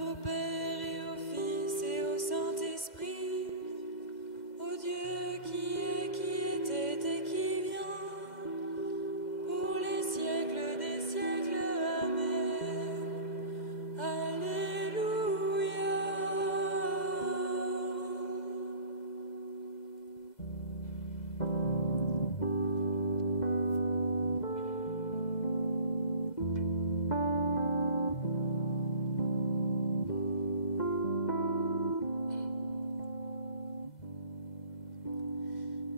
au Père et au Fils et au Saint-Esprit, au Dieu qui est, qui était et qui vient, pour les siècles des siècles. Amen. Alléluia.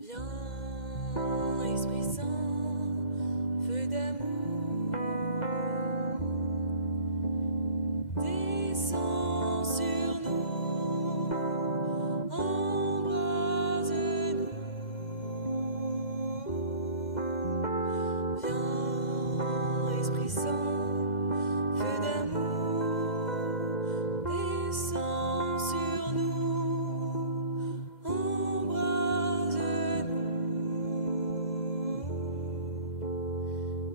Viens, Esprit Saint, feu d'amour, descends sur nous, embrase-nous. Viens, Esprit Saint, feu d'amour, descends sur nous, embrase-nous.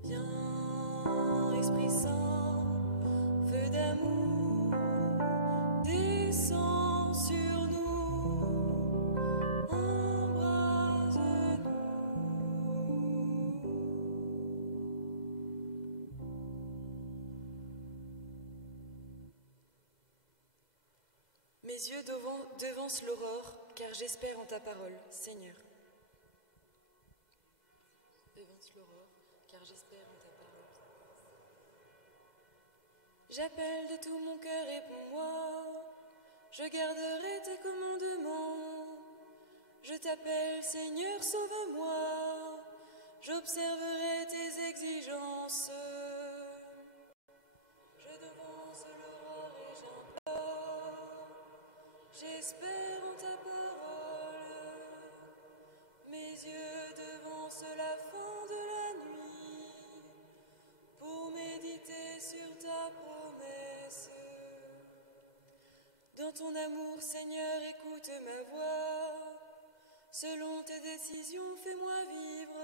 Viens, Esprit Saint, feu d'amour, descends sur nous, embrase-nous. Mes yeux devancent l'aurore, car j'espère en ta parole, Seigneur. Devance l'aurore, car j'espère en ta parole. J'appelle de tout mon cœur, réponds-moi. Je garderai tes commandements. Je t'appelle, Seigneur, sauve-moi. J'observerai tes exigences. Je devance l'aurore et j'implore. J'espère en ta parole. Mes yeux devancent la fin de la nuit pour méditer sur ta promesse. Dans ton amour, Seigneur, écoute ma voix. Selon tes décisions, fais-moi vivre.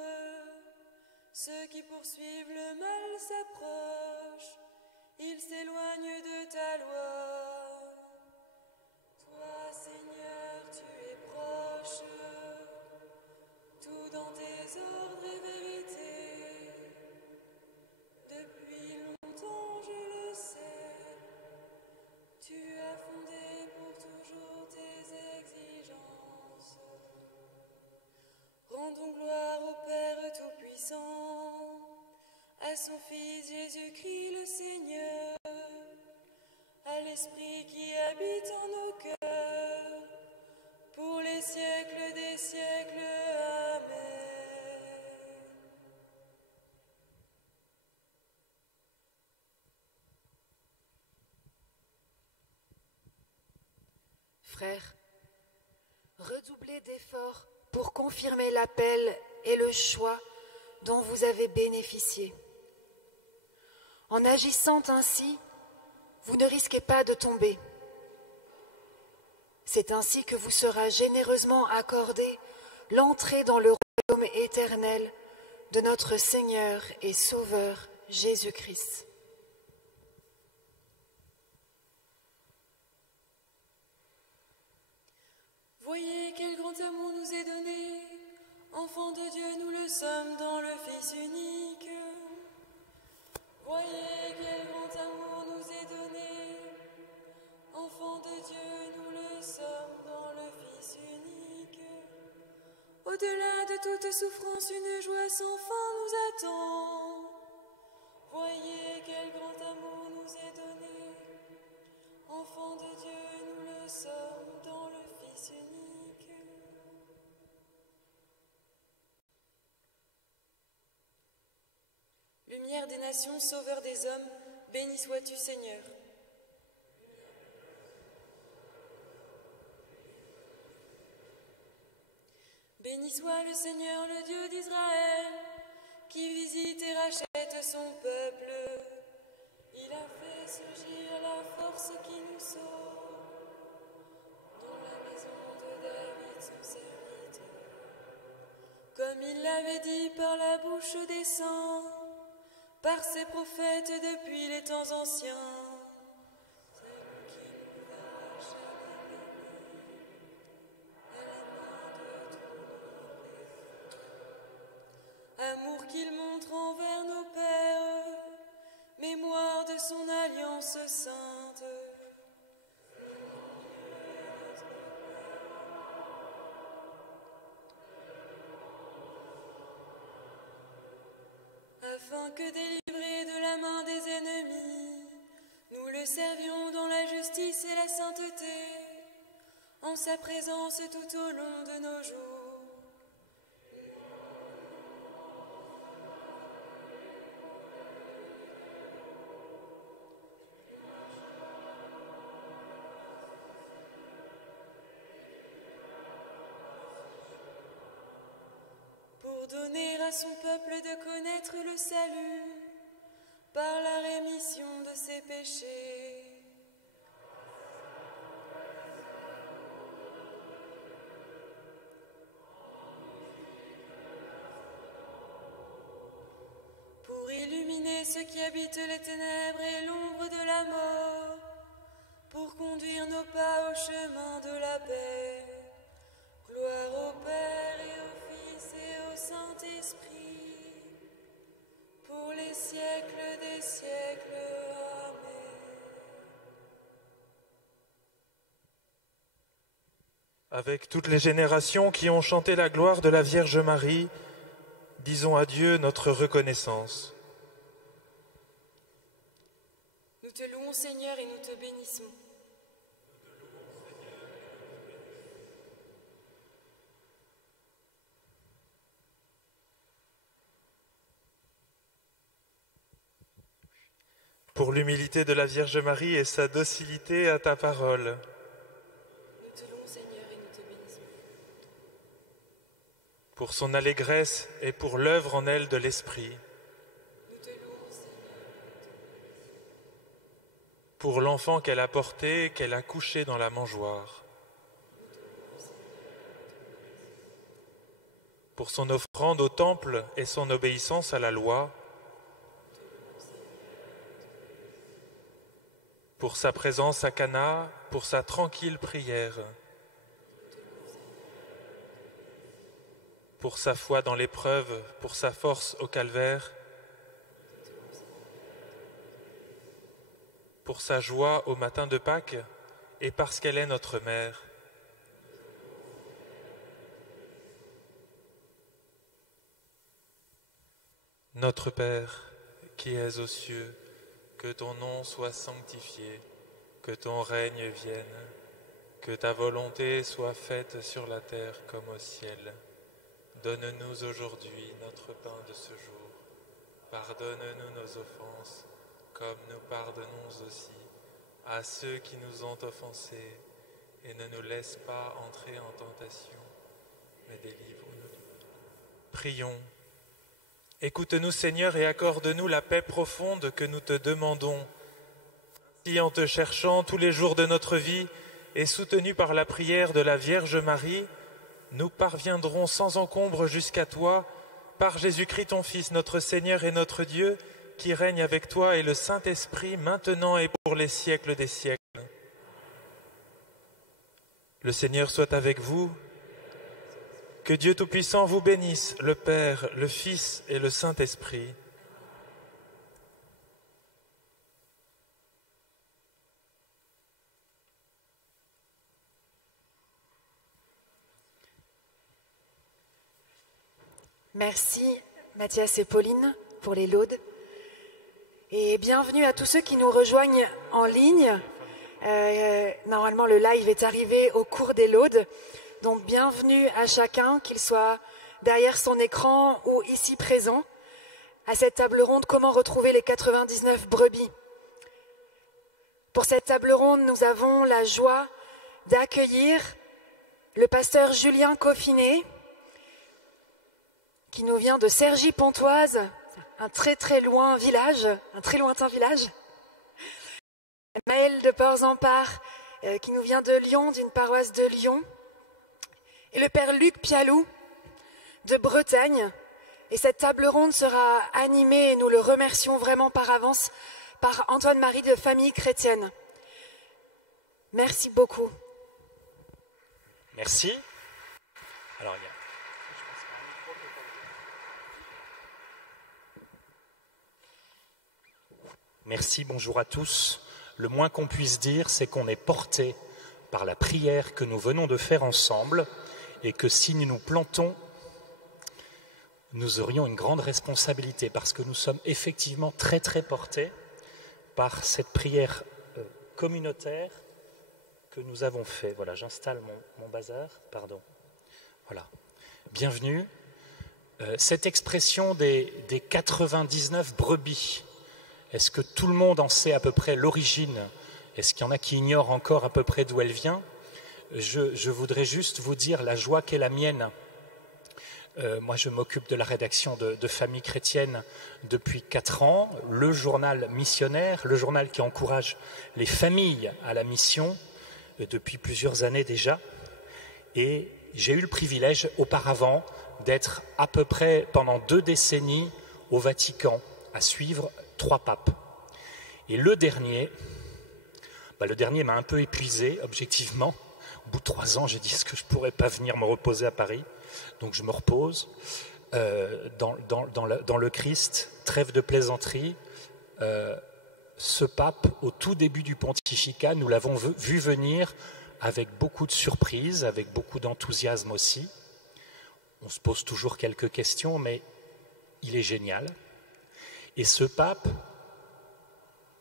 Ceux qui poursuivent le mal s'approchent. Ils s'éloignent de ta loi. Toi, Seigneur, tu es proche. Tout dans tes ordres et vérités. Depuis longtemps, je le sais. Tu as fondé pour toujours tes exigences. Rendons gloire au Père Tout-Puissant, à son Fils Jésus-Christ le Seigneur, à l'Esprit qui habite en nos cœurs, pour les siècles des siècles. Amen. Frères, redoublez d'efforts pour confirmer l'appel et le choix dont vous avez bénéficié. En agissant ainsi, vous ne risquez pas de tomber. C'est ainsi que vous sera généreusement accordée l'entrée dans le royaume éternel de notre Seigneur et Sauveur Jésus-Christ. Voyez quel grand amour nous est donné. Enfants de Dieu, nous le sommes dans le Fils unique. Voyez quel grand amour nous est donné. Enfants de Dieu, nous le sommes dans le Fils unique. Au-delà de toute souffrance, une joie sans fin nous attend. Voyez quel grand amour nous est donné. Enfants de Dieu, nous le sommes dans le Fils unique. Lumière des nations, sauveur des hommes, béni sois-tu, Seigneur. Béni soit le Seigneur, le Dieu d'Israël, qui visite et rachète son peuple. Il a fait surgir la force qui nous sauve, dans la maison de David son serviteur. Comme il l'avait dit par la bouche des saints, par ses prophètes depuis les temps anciens, c'est lui l'Alliance sainte. Afin que délivrés de la main des ennemis, nous le servions dans la justice et la sainteté, en sa présence tout au long de nos jours. Pour donner à son peuple de connaître le salut par la rémission de ses péchés. Pour illuminer ceux qui habitent les ténèbres et l'ombre de la mort, pour conduire nos pas au chemin de la paix. Gloire au Père et au Fils et au Saint-Esprit, pour les siècles des siècles. Amen. Avec toutes les générations qui ont chanté la gloire de la Vierge Marie, disons à Dieu notre reconnaissance. Nous te louons, Seigneur, et nous te bénissons. Pour l'humilité de la Vierge Marie et sa docilité à ta parole. Nous te louons, Seigneur, et nous te bénissons. Pour son allégresse et pour l'œuvre en elle de l'Esprit. Nous te louons, Seigneur. Pour l'enfant qu'elle a porté, qu'elle a couché dans la mangeoire. Pour son offrande au temple et son obéissance à la loi. Pour sa présence à Cana, pour sa tranquille prière. Pour sa foi dans l'épreuve, pour sa force au calvaire. Pour sa joie au matin de Pâques, et parce qu'elle est notre mère. Notre Père, qui es aux cieux, que ton nom soit sanctifié, que ton règne vienne, que ta volonté soit faite sur la terre comme au ciel. Donne-nous aujourd'hui notre pain de ce jour. Pardonne-nous nos offenses, comme nous pardonnons aussi à ceux qui nous ont offensés, et ne nous laisse pas entrer en tentation, mais délivre-nous du mal. Prions. Écoute-nous, Seigneur, et accorde-nous la paix profonde que nous te demandons. Ainsi, en te cherchant tous les jours de notre vie et soutenus par la prière de la Vierge Marie, nous parviendrons sans encombre jusqu'à toi, par Jésus-Christ ton Fils, notre Seigneur et notre Dieu, qui règne avec toi et le Saint-Esprit, maintenant et pour les siècles des siècles. Le Seigneur soit avec vous. Que Dieu Tout-Puissant vous bénisse, le Père, le Fils et le Saint-Esprit. Merci Mathias et Pauline pour les laudes. Et bienvenue à tous ceux qui nous rejoignent en ligne. Normalement, le live est arrivé au cours des laudes. Donc bienvenue à chacun, qu'il soit derrière son écran ou ici présent, à cette table ronde « Comment retrouver les 99 brebis ». Pour cette table ronde, nous avons la joie d'accueillir le pasteur Julien Coffinet, qui nous vient de Cergy-Pontoise, un très lointain village. Maëlle de Port-en-Part, qui nous vient de Lyon, d'une paroisse de Lyon. Et le père Luc Pialou de Bretagne. Et cette table ronde sera animée, et nous le remercions vraiment par avance, par Antoine-Marie de Famille Chrétienne. Merci beaucoup. Merci. Alors, merci, bonjour à tous. le moins qu'on puisse dire, c'est qu'on est porté par la prière que nous venons de faire ensemble et que si nous nous plantons, nous aurions une grande responsabilité parce que nous sommes effectivement très très portés par cette prière communautaire que nous avons fait. Voilà, j'installe mon bazar, pardon. Voilà, bienvenue. Cette expression des 99 brebis, est-ce que tout le monde en sait à peu près l'origine? Est-ce qu'il y en a qui ignorent encore à peu près d'où elle vient? Je voudrais juste vous dire la joie qu'est la mienne. Moi, je m'occupe de la rédaction de Famille chrétienne depuis 4 ans, le journal missionnaire, le journal qui encourage les familles à la mission depuis plusieurs années déjà. Et j'ai eu le privilège auparavant d'être à peu près pendant 2 décennies au Vatican, à suivre 3 papes. Et le dernier m'a un peu épuisé, objectivement. Au bout de 3 ans, j'ai dit est-ce que je ne pourrais pas venir me reposer à Paris? Donc je me repose dans le Christ, trêve de plaisanterie. Ce pape, au tout début du pontificat, nous l'avons vu venir avec beaucoup de surprise, avec beaucoup d'enthousiasme aussi. On se pose toujours quelques questions, mais il est génial. Et ce pape,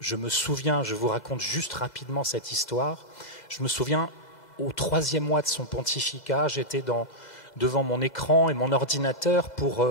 je me souviens, je vous raconte juste rapidement cette histoire, je me souviens, au 3e mois de son pontificat, j'étais devant mon écran et mon ordinateur pour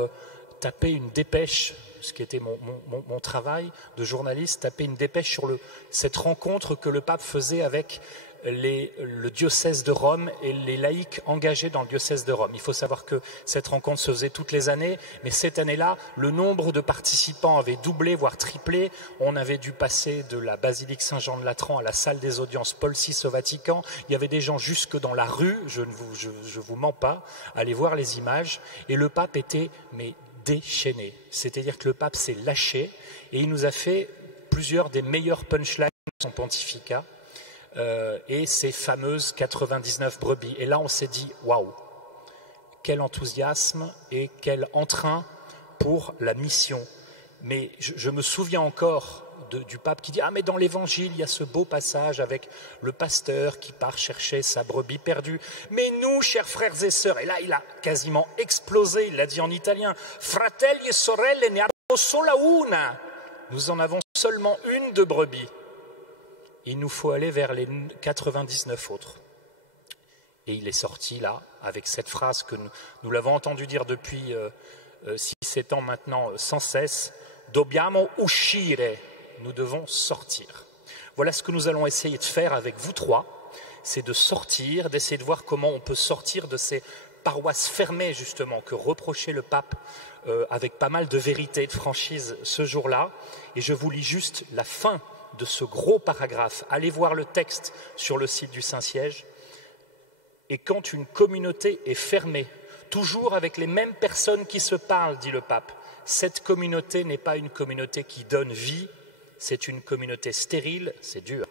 taper une dépêche, ce qui était mon travail de journaliste, taper une dépêche sur cette rencontre que le pape faisait avec le diocèse de Rome et les laïcs engagés dans le diocèse de Rome. Il faut savoir que cette rencontre se faisait toutes les années, mais cette année-là, le nombre de participants avait doublé, voire triplé. On avait dû passer de la basilique Saint-Jean de Latran à la salle des audiences Paul VI au Vatican. Il y avait des gens jusque dans la rue, je vous mens pas, allez voir les images, et le pape était déchaîné. C'est-à-dire que le pape s'est lâché et il nous a fait plusieurs des meilleurs punchlines de son pontificat. Et ces fameuses 99 brebis. Et là, on s'est dit, waouh, quel enthousiasme et quel entrain pour la mission. Mais je me souviens encore du pape qui dit, ah mais dans l'évangile, il y a ce beau passage avec le pasteur qui part chercher sa brebis perdue. Mais nous, chers frères et sœurs, et là, il a quasiment explosé, il l'a dit en italien, fratelli e sorelle, ne abbiamo sola una. Nous en avons seulement une de brebis. Il nous faut aller vers les 99 autres. Et il est sorti là, avec cette phrase que nous l'avons entendu dire depuis 6-7 ans maintenant, sans cesse, « Dobbiamo uscire », nous devons sortir. Voilà ce que nous allons essayer de faire avec vous 3, c'est de sortir, d'essayer de voir comment on peut sortir de ces paroisses fermées justement que reprochait le pape avec pas mal de vérité et de franchise ce jour-là. Et je vous lis juste la fin de ce gros paragraphe. Allez voir le texte sur le site du Saint-Siège. Et quand une communauté est fermée, toujours avec les mêmes personnes qui se parlent, dit le pape, cette communauté n'est pas une communauté qui donne vie, c'est une communauté stérile, c'est dur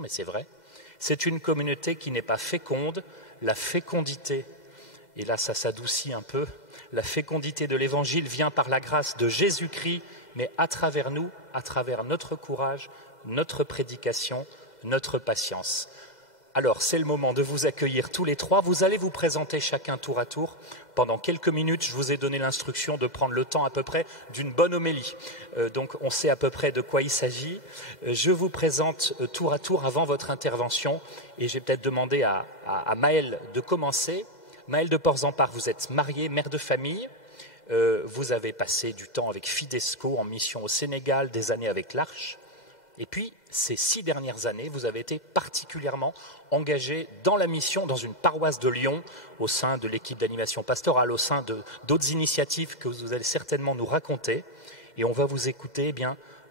mais c'est vrai, c'est une communauté qui n'est pas féconde, la fécondité, et là ça s'adoucit un peu, la fécondité de l'Évangile vient par la grâce de Jésus-Christ, mais à travers nous, à travers notre courage, notre prédication, notre patience. Alors, c'est le moment de vous accueillir tous les 3. Vous allez vous présenter chacun tour à tour. Pendant quelques minutes, je vous ai donné l'instruction de prendre le temps à peu près d'une bonne homélie. Donc, on sait à peu près de quoi il s'agit. Je vous présente tour à tour avant votre intervention. Et j'ai peut-être demandé à Maëlle de commencer. Maëlle de Porzampar, vous êtes mariée, mère de famille. Vous avez passé du temps avec Fidesco en mission au Sénégal, des années avec l'Arche. Et puis, ces 6 dernières années, vous avez été particulièrement engagé dans la mission, dans une paroisse de Lyon, au sein de l'équipe d'animation pastorale, au sein d'autres initiatives que vous allez certainement nous raconter. Et on va vous écouter,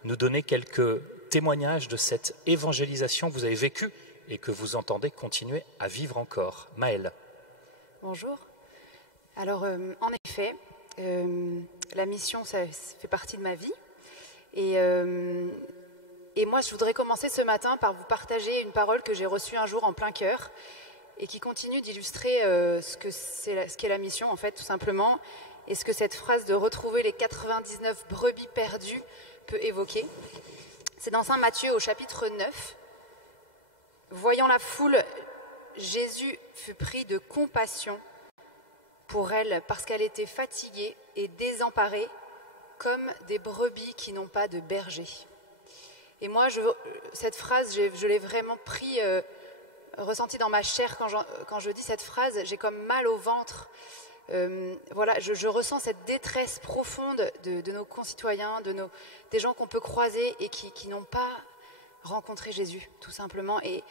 nous donner quelques témoignages de cette évangélisation que vous avez vécue et que vous entendez continuer à vivre encore. Maëlle. Bonjour. Alors, en effet, la mission, ça fait partie de ma vie. Et moi, je voudrais commencer ce matin par vous partager une parole que j'ai reçue un jour en plein cœur et qui continue d'illustrer ce qu'est la mission, en fait, tout simplement, et ce que cette phrase de retrouver les 99 brebis perdues peut évoquer. C'est dans Saint Matthieu au chapitre 9. Voyant la foule, Jésus fut pris de compassion pour elle parce qu'elle était fatiguée et désemparée comme des brebis qui n'ont pas de berger. Et moi, cette phrase, je l'ai vraiment ressentie dans ma chair quand je dis cette phrase. J'ai comme mal au ventre. Voilà, je ressens cette détresse profonde de nos concitoyens, des gens qu'on peut croiser et qui n'ont pas rencontré Jésus, tout simplement. Et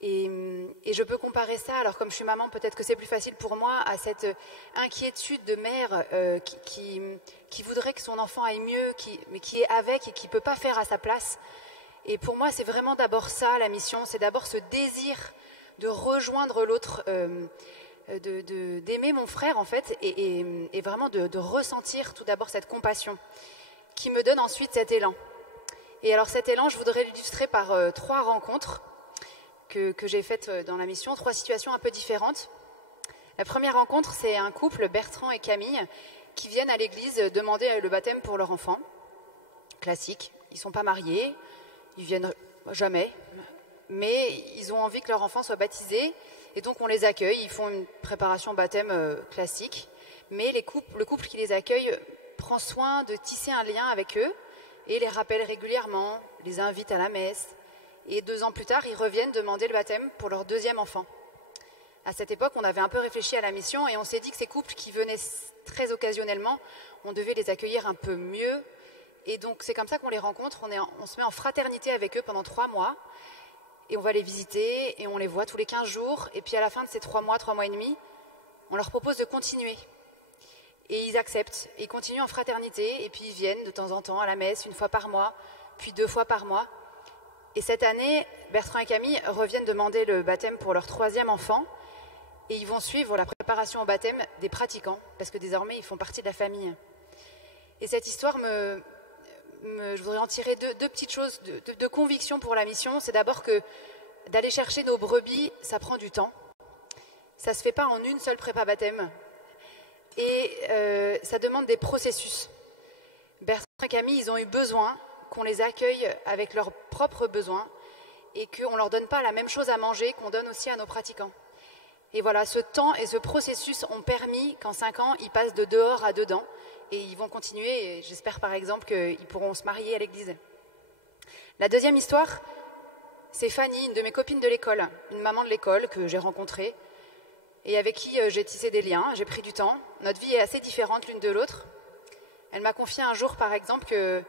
je peux comparer ça, alors comme je suis maman, peut-être que c'est plus facile pour moi, à cette inquiétude de mère qui voudrait que son enfant aille mieux, mais qui est avec et qui ne peut pas faire à sa place. Et pour moi, c'est vraiment d'abord ça, la mission, c'est d'abord ce désir de rejoindre l'autre, d'aimer mon frère, en fait, et vraiment de ressentir tout d'abord cette compassion, qui me donne ensuite cet élan. Et alors cet élan, je voudrais l'illustrer par 3 rencontres que j'ai faites dans la mission, 3 situations un peu différentes. La première rencontre, c'est un couple, Bertrand et Camille, qui viennent à l'église demander le baptême pour leur enfant. Classique, ils ne sont pas mariés, ils viennent jamais, mais ils ont envie que leur enfant soit baptisé, et donc on les accueille, ils font une préparation baptême classique, mais le couple qui les accueille prend soin de tisser un lien avec eux, et les rappelle régulièrement, les invite à la messe. Et 2 ans plus tard, ils reviennent demander le baptême pour leur 2e enfant. À cette époque, on avait un peu réfléchi à la mission et on s'est dit que ces couples qui venaient très occasionnellement, on devait les accueillir un peu mieux. Et donc, c'est comme ça qu'on les rencontre. On se met en fraternité avec eux pendant 3 mois. Et on va les visiter et on les voit tous les 15 jours. Et puis, à la fin de ces 3 mois et demi, on leur propose de continuer. Et ils acceptent. Ils continuent en fraternité. Et puis, ils viennent de temps en temps à la messe, 1 fois par mois, puis 2 fois par mois. Et cette année, Bertrand et Camille reviennent demander le baptême pour leur 3e enfant et ils vont suivre la préparation au baptême des pratiquants parce que désormais, ils font partie de la famille. Et cette histoire, je voudrais en tirer deux petites choses de conviction pour la mission. C'est d'abord que d'aller chercher nos brebis, ça prend du temps. Ça ne se fait pas en une seule prépa baptême. Et ça demande des processus. Bertrand et Camille, ils ont eu besoin qu'on les accueille avec leurs propres besoins et qu'on ne leur donne pas la même chose à manger qu'on donne aussi à nos pratiquants. Et voilà, ce temps et ce processus ont permis qu'en 5 ans, ils passent de dehors à dedans et ils vont continuer. Et j'espère par exemple qu'ils pourront se marier à l'église. La deuxième histoire, c'est Fanny, une de mes copines de l'école, une maman de l'école que j'ai rencontrée et avec qui j'ai tissé des liens, j'ai pris du temps. Notre vie est assez différente l'une de l'autre. Elle m'a confié un jour par exemple que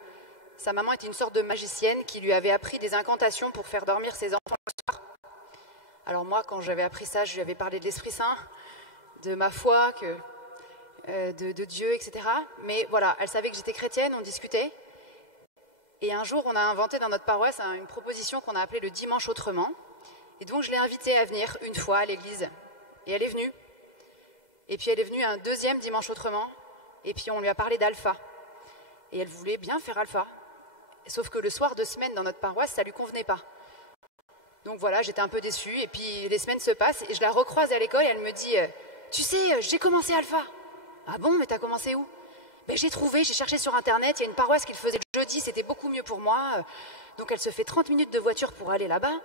sa maman était une sorte de magicienne qui lui avait appris des incantations pour faire dormir ses enfants le soir. Alors moi, quand j'avais appris ça, je lui avais parlé de l'Esprit Saint, de ma foi, de Dieu, etc. Mais voilà, elle savait que j'étais chrétienne, on discutait. Et un jour, on a inventé dans notre paroisse une proposition qu'on a appelée le dimanche autrement. Et donc, je l'ai invitée à venir 1 fois à l'église. Et elle est venue. Et puis, elle est venue un 2e dimanche autrement. Et puis, on lui a parlé d'Alpha. Et elle voulait bien faire Alpha. Sauf que le soir de semaine dans notre paroisse, ça ne lui convenait pas. Donc voilà, j'étais un peu déçue. Et puis les semaines se passent et je la recroise à l'école et elle me dit « Tu sais, j'ai commencé Alpha. » « Ah bon, mais t'as commencé où ?»« Ben j'ai cherché sur Internet, il y a une paroisse qui le faisait le jeudi, c'était beaucoup mieux pour moi. Donc elle se fait 30 minutes de voiture pour aller là-bas.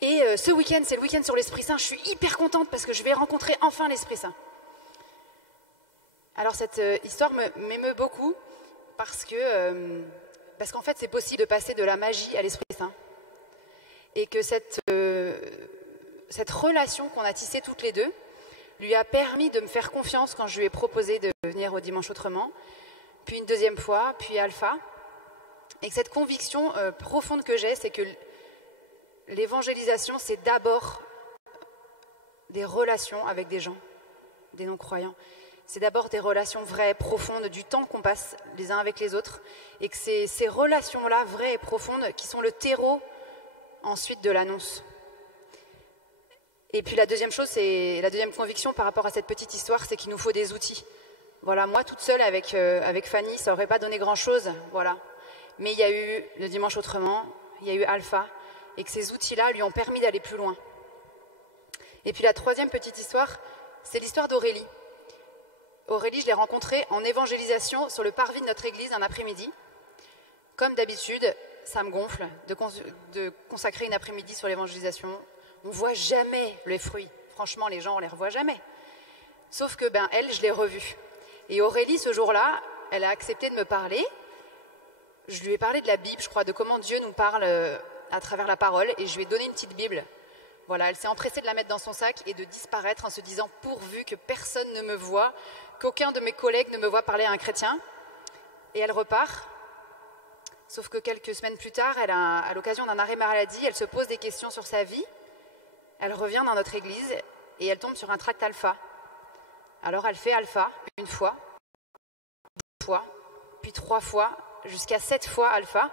Et ce week-end, c'est le week-end sur l'Esprit Saint. Je suis hyper contente parce que je vais rencontrer enfin l'Esprit Saint. » Alors cette histoire m'émeut beaucoup parce qu'en fait c'est possible de passer de la magie à l'Esprit Saint et que cette relation qu'on a tissée toutes les deux lui a permis de me faire confiance quand je lui ai proposé de venir au dimanche autrement, puis une 2e fois, puis Alpha, et que cette conviction profonde que j'ai, c'est que l'évangélisation c'est d'abord des relations avec des gens, des non-croyants. C'est d'abord des relations vraies, profondes, du temps qu'on passe les uns avec les autres, et que c'est ces relations-là, vraies et profondes, qui sont le terreau ensuite de l'annonce. Et puis la deuxième chose, c'est la deuxième conviction par rapport à cette petite histoire, c'est qu'il nous faut des outils. Voilà, moi toute seule avec Fanny, ça n'aurait pas donné grand-chose, voilà. Mais il y a eu le dimanche autrement, il y a eu Alpha, et que ces outils-là lui ont permis d'aller plus loin. Et puis la 3e petite histoire, c'est l'histoire d'Aurélie. Aurélie, je l'ai rencontrée en évangélisation sur le parvis de notre église un après-midi. Comme d'habitude, ça me gonfle de consacrer une après-midi sur l'évangélisation. On ne voit jamais les fruits. Franchement, les gens, on ne les revoit jamais. Sauf que, elle, je l'ai revue. Et Aurélie, ce jour-là, elle a accepté de me parler. Je lui ai parlé de la Bible, je crois, de comment Dieu nous parle à travers la parole. Et je lui ai donné une petite Bible. Voilà, elle s'est empressée de la mettre dans son sac et de disparaître en se disant « pourvu que personne ne me voie, qu'aucun de mes collègues ne me voie parler à un chrétien ». Et elle repart. Sauf que quelques semaines plus tard, à l'occasion d'un arrêt maladie, elle se pose des questions sur sa vie. Elle revient dans notre église et elle tombe sur un tract alpha. Alors elle fait alpha une fois, 2 fois, puis 3 fois, jusqu'à 7 fois alpha.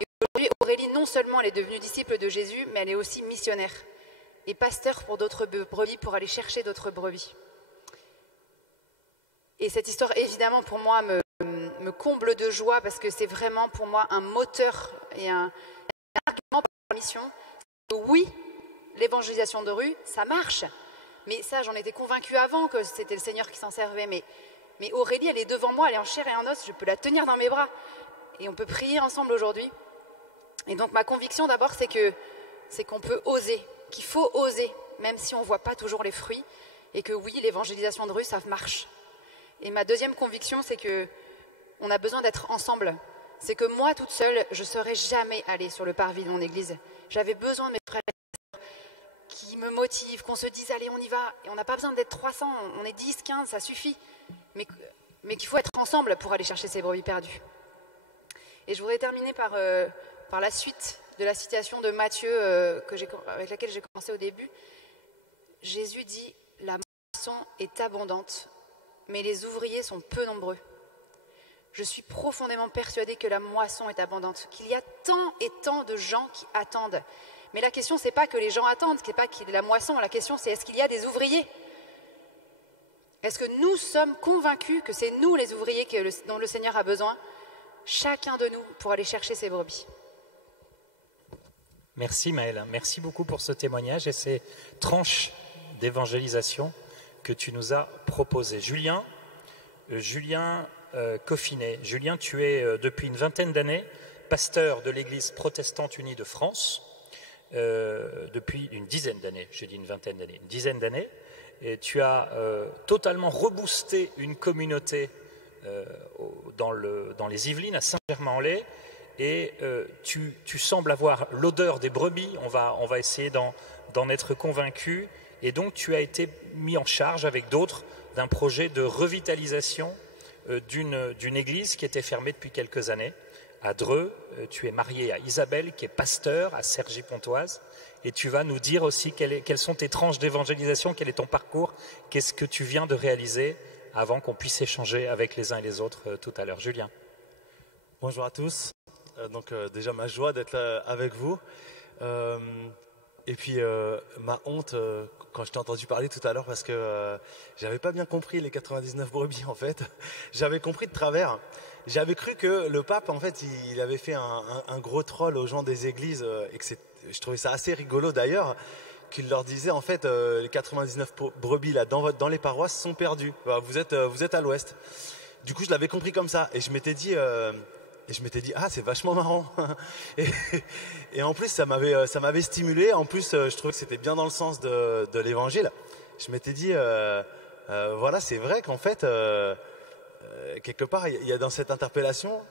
Et aujourd'hui, Aurélie, non seulement elle est devenue disciple de Jésus, mais elle est aussi missionnaire et pasteur pour d'autres brebis, pour aller chercher d'autres brebis. Et cette histoire, évidemment, pour moi, me comble de joie parce que c'est vraiment pour moi un moteur et un argument pour la mission. Oui, l'évangélisation de rue, ça marche. Mais ça, j'en étais convaincue avant que c'était le Seigneur qui s'en servait. Mais Aurélie, elle est devant moi, elle est en chair et en os, je peux la tenir dans mes bras. Et on peut prier ensemble aujourd'hui. Et donc ma conviction d'abord, c'est qu'on peut oser, qu'il faut oser, même si on ne voit pas toujours les fruits. Et que oui, l'évangélisation de rue, ça marche. Et ma deuxième conviction, c'est qu'on a besoin d'être ensemble. C'est que moi, toute seule, je ne serais jamais allée sur le parvis de mon église. J'avais besoin de mes frères et sœurs qui me motivent, qu'on se dise « allez, on y va ». Et on n'a pas besoin d'être 300, on est 10, 15, ça suffit. Mais qu'il faut être ensemble pour aller chercher ces brebis perdues. Et je voudrais terminer par la suite de la citation de Matthieu avec laquelle j'ai commencé au début. Jésus dit « la moisson est abondante, mais les ouvriers sont peu nombreux. Je suis profondément persuadée que la moisson est abondante, qu'il y a tant et tant de gens qui attendent. Mais la question, c'est pas que les gens attendent, c'est pas qu'il y ait de la moisson, la question c'est est-ce qu'il y a des ouvriers ? Est-ce que nous sommes convaincus que c'est nous les ouvriers dont le Seigneur a besoin, chacun de nous, pour aller chercher ses brebis ? Merci Maëlle, merci beaucoup pour ce témoignage et ces tranches d'évangélisation que tu nous as proposées. Julien Coffinet. Julien, tu es depuis une vingtaine d'années pasteur de l'Église protestante unie de France, depuis une dizaine d'années, j'ai dit une vingtaine d'années, une dizaine d'années, et tu as totalement reboosté une communauté dans les Yvelines, à Saint-Germain-en-Laye, et tu sembles avoir l'odeur des brebis, on va essayer d'en être convaincu, et donc tu as été mis en charge avec d'autres d'un projet de revitalisation d'une église qui était fermée depuis quelques années à Dreux. Tu es marié à Isabelle qui est pasteur à Cergy-Pontoise et tu vas nous dire aussi quelles sont tes tranches d'évangélisation, quel est ton parcours, qu'est-ce que tu viens de réaliser avant qu'on puisse échanger avec les uns et les autres tout à l'heure. Julien. Bonjour à tous, déjà ma joie d'être là avec vous et puis ma honte quand je t'ai entendu parler tout à l'heure parce que j'avais pas bien compris les 99 brebis en fait. J'avais compris de travers. J'avais cru que le pape en fait il avait fait un gros troll aux gens des églises et que je trouvais ça assez rigolo d'ailleurs qu'il leur disait en fait les 99 brebis là dans les paroisses sont perdues. Vous êtes à l'ouest. Du coup je l'avais compris comme ça et je m'étais dit ah c'est vachement marrant et en plus ça m'avait stimulé. En plus je trouvais que c'était bien dans le sens de l'évangile. Je m'étais dit voilà c'est vrai qu'en fait quelque part il y a dans cette interpellation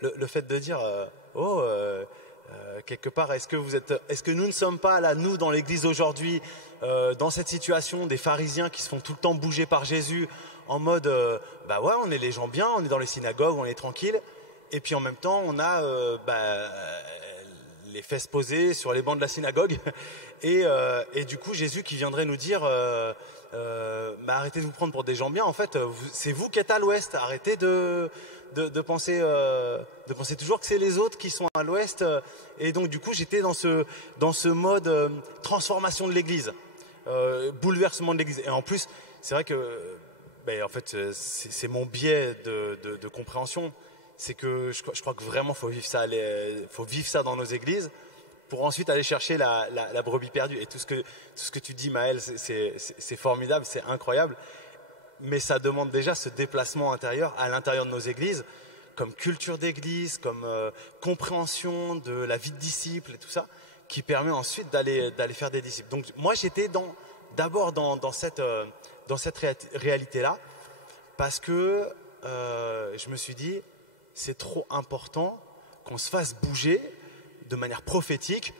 le fait de dire quelque part est-ce que nous ne sommes pas là nous dans l'église aujourd'hui dans cette situation des pharisiens qui se font tout le temps bouger par Jésus en mode bah ouais on est les gens bien, on est dans les synagogues, on est tranquille. Et puis en même temps, on a les fesses posées sur les bancs de la synagogue. Et du coup, Jésus qui viendrait nous dire arrêtez de vous prendre pour des gens bien. En fait, c'est vous qui êtes à l'ouest. Arrêtez de penser toujours que c'est les autres qui sont à l'ouest. Et donc, du coup, j'étais dans ce mode transformation de l'Église, bouleversement de l'Église. Et en plus, c'est vrai que en fait, c'est mon biais de compréhension. C'est que je crois que vraiment faut vivre ça dans nos églises pour ensuite aller chercher la brebis perdue. Et tout ce que tu dis Maëlle, c'est formidable, c'est incroyable, mais ça demande déjà ce déplacement intérieur à l'intérieur de nos églises comme culture d'église, comme compréhension de la vie de disciple et tout ça, qui permet ensuite d'aller faire des disciples. Donc moi j'étais d'abord dans cette réalité-là, parce que je me suis dit, c'est trop important qu'on se fasse bouger de manière prophétique,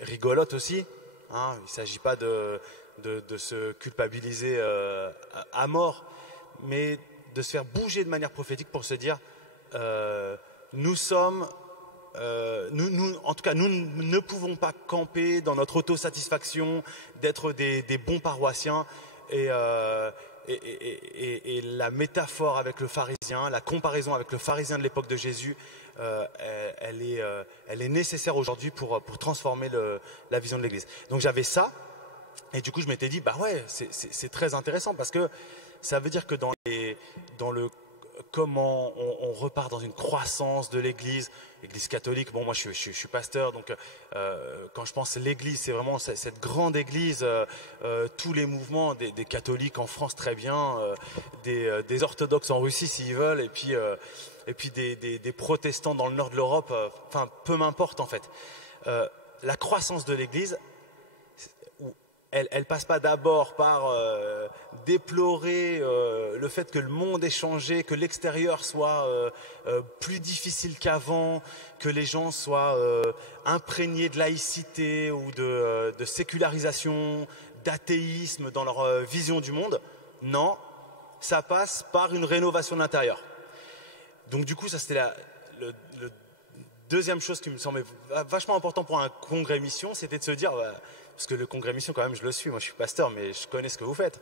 rigolote aussi. Hein, il ne s'agit pas de se culpabiliser à mort, mais de se faire bouger de manière prophétique pour se dire, nous en tout cas, nous ne pouvons pas camper dans notre autosatisfaction d'être des bons paroissiens. Et la métaphore avec le pharisien, la comparaison avec le pharisien de l'époque de Jésus, elle est nécessaire aujourd'hui pour transformer la vision de l'Église. Donc j'avais ça, et du coup je m'étais dit, bah ouais, c'est très intéressant, parce que ça veut dire que dans le comment on repart dans une croissance de l'Église catholique. Bon, moi je suis pasteur, donc quand je pense l'Église, c'est vraiment cette grande Église, tous les mouvements des catholiques en France très bien, des orthodoxes en Russie s'ils veulent, et puis des protestants dans le nord de l'Europe, enfin peu m'importe en fait. La croissance de l'Église, elle passe pas d'abord par déplorer le fait que le monde ait changé, que l'extérieur soit plus difficile qu'avant, que les gens soient imprégnés de laïcité ou de sécularisation, d'athéisme dans leur vision du monde. Non, ça passe par une rénovation de l'intérieur. Donc du coup, ça c'était le deuxième chose qui me semblait vachement important pour un congrès mission, c'était de se dire... parce que le congrès mission, quand même, je le suis. Moi, je suis pasteur, mais je connais ce que vous faites.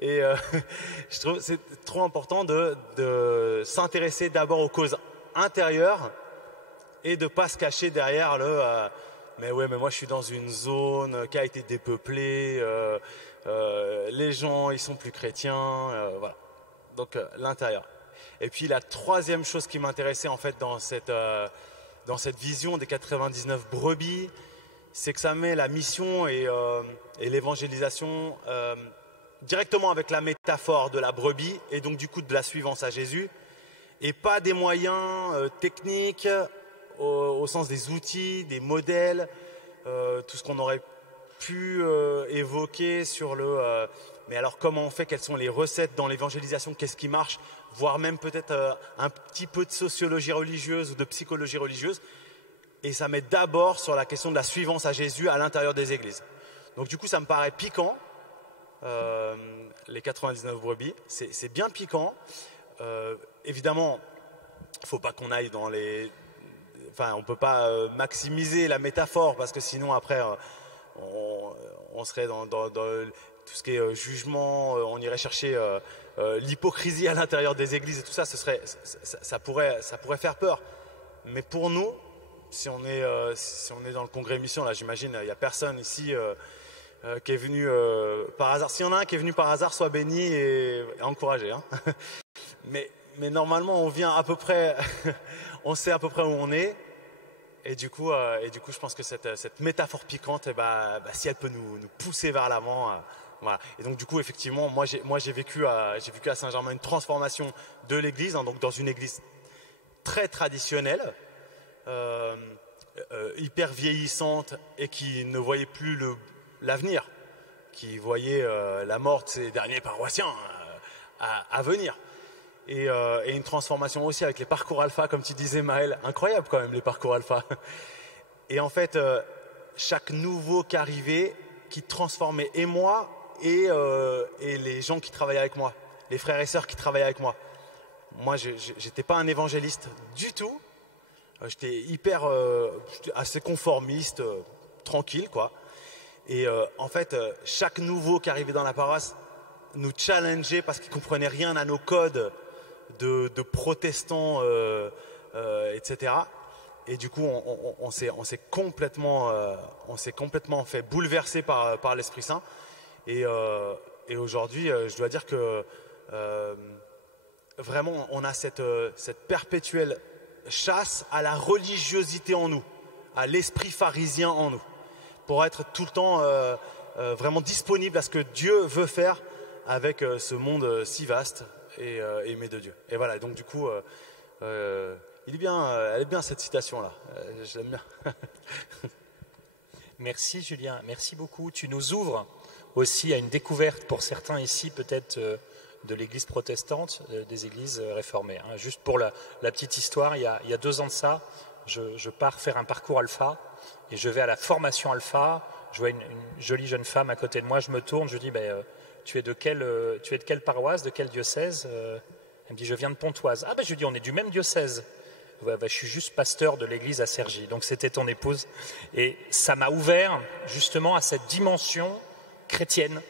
Et je trouve que c'est trop important de s'intéresser d'abord aux causes intérieures et de ne pas se cacher derrière mais ouais, mais moi, je suis dans une zone qui a été dépeuplée. Les gens, ils sont plus chrétiens. Voilà. Donc, l'intérieur. Et puis, la troisième chose qui m'intéressait, en fait, dans cette vision des 99 brebis, c'est que ça met la mission et l'évangélisation directement avec la métaphore de la brebis, et donc du coup de la suivance à Jésus, et pas des moyens techniques au sens des outils, des modèles, tout ce qu'on aurait pu évoquer sur mais alors comment on fait, quelles sont les recettes dans l'évangélisation, qu'est-ce qui marche, voire même peut-être un petit peu de sociologie religieuse ou de psychologie religieuse. Et ça met d'abord sur la question de la suivance à Jésus à l'intérieur des églises. Donc du coup, ça me paraît piquant, les 99 brebis, c'est bien piquant. Évidemment, il ne faut pas qu'on aille dans les... Enfin, on ne peut pas maximiser la métaphore, parce que sinon, après, on serait dans tout ce qui est jugement, on irait chercher l'hypocrisie à l'intérieur des églises et tout ça, ça pourrait faire peur. Mais pour nous, si on est dans le congrès mission, là, j'imagine, il n'y a personne ici qui est venu par hasard. S'il y en a un qui est venu par hasard, soit béni et encouragé. Hein. Mais normalement, on vient à peu près, on sait à peu près où on est. Et du coup, je pense que cette métaphore piquante, si elle peut nous pousser vers l'avant, voilà. Et donc, du coup, effectivement, moi, j'ai vécu à Saint-Germain une transformation de l'église, hein, donc dans une église très traditionnelle, hyper vieillissante, et qui ne voyait plus l'avenir, qui voyait la mort de ses derniers paroissiens à venir. Et une transformation aussi avec les parcours alpha, comme tu disais Maël, incroyable quand même les parcours alpha. Et en fait, chaque nouveau qui arrivait, qui transformait et moi et les gens qui travaillaient avec moi, les frères et sœurs qui travaillaient avec moi. Moi, j'étais pas un évangéliste du tout. J'étais assez conformiste, tranquille quoi. Et en fait, chaque nouveau qui arrivait dans la paroisse nous challengeait parce qu'il comprenait rien à nos codes de protestants, etc. Et du coup, on s'est complètement fait bouleverser par l'Esprit Saint. Et aujourd'hui, je dois dire que vraiment, on a cette perpétuelle chasse à la religiosité en nous, à l'esprit pharisien en nous, pour être tout le temps vraiment disponible à ce que Dieu veut faire avec ce monde si vaste et aimé de Dieu. Et voilà, donc du coup, elle est bien cette citation-là. Je l'aime bien. Merci Julien, merci beaucoup. Tu nous ouvres aussi à une découverte pour certains ici, peut-être de l'église protestante, des églises réformées. Juste pour la petite histoire, il y a 2 ans de ça, je pars faire un parcours alpha et je vais à la formation alpha. Je vois une jolie jeune femme à côté de moi, je me tourne, je lui dis tu es de quelle paroisse, de quel diocèse? Elle me dit je viens de Pontoise. Ah je lui dis on est du même diocèse. Je suis juste pasteur de l'église à Cergy, donc c'était ton épouse. Et ça m'a ouvert justement à cette dimension chrétienne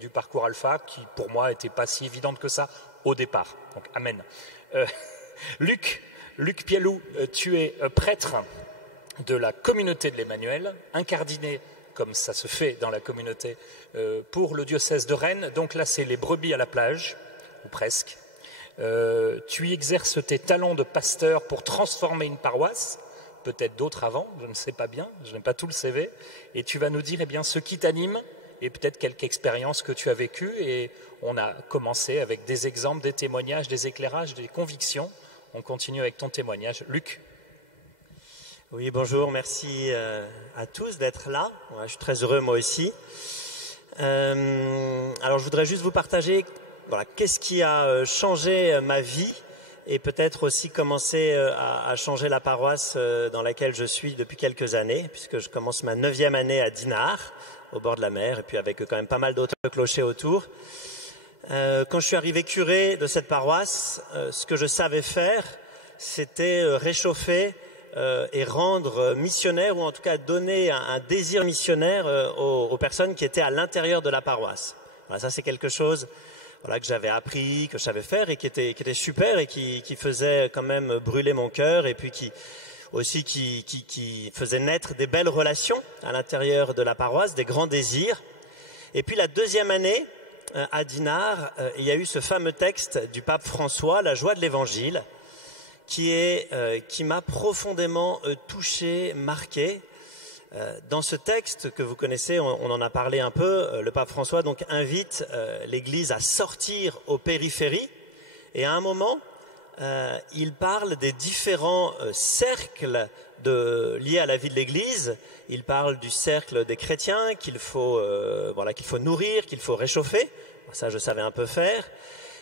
du parcours alpha qui pour moi n'était pas si évidente que ça au départ. Donc amen. Luc Pialou, tu es prêtre de la communauté de l'Emmanuel, incardiné comme ça se fait dans la communauté pour le diocèse de Rennes. Donc là c'est les brebis à la plage, ou presque. Tu y exerces tes talents de pasteur pour transformer une paroisse, peut-être d'autres avant, je ne sais pas bien, je n'ai pas tout le CV, et tu vas nous dire ce qui t'anime et peut-être quelques expériences que tu as vécues. Et on a commencé avec des exemples, des témoignages, des éclairages, des convictions. On continue avec ton témoignage. Luc. Oui, bonjour, merci à tous d'être là. Je suis très heureux moi aussi. Alors je voudrais juste vous partager qu'est-ce qui a changé ma vie et peut-être aussi commencer à changer la paroisse dans laquelle je suis depuis quelques années, puisque je commence ma 9e année à Dinard, au bord de la mer, et puis avec quand même pas mal d'autres clochers autour. Quand je suis arrivé curé de cette paroisse, ce que je savais faire, c'était réchauffer et rendre missionnaire, ou en tout cas donner un désir missionnaire aux personnes qui étaient à l'intérieur de la paroisse. Voilà, ça c'est quelque chose que j'avais appris, que je savais faire et qui était super et qui faisait quand même brûler mon cœur, et puis qui faisait naître des belles relations à l'intérieur de la paroisse, des grands désirs. Et puis la 2e année, à Dinard, il y a eu ce fameux texte du pape François, La joie de l'évangile, qui m'a profondément touché, marqué. Dans ce texte que vous connaissez, on en a parlé un peu, le pape François donc invite l'Église à sortir aux périphéries, et à un moment, il parle des différents cercles liés à la vie de l'Église. Il parle du cercle des chrétiens qu'il faut nourrir, qu'il faut réchauffer. Ça, je savais un peu faire.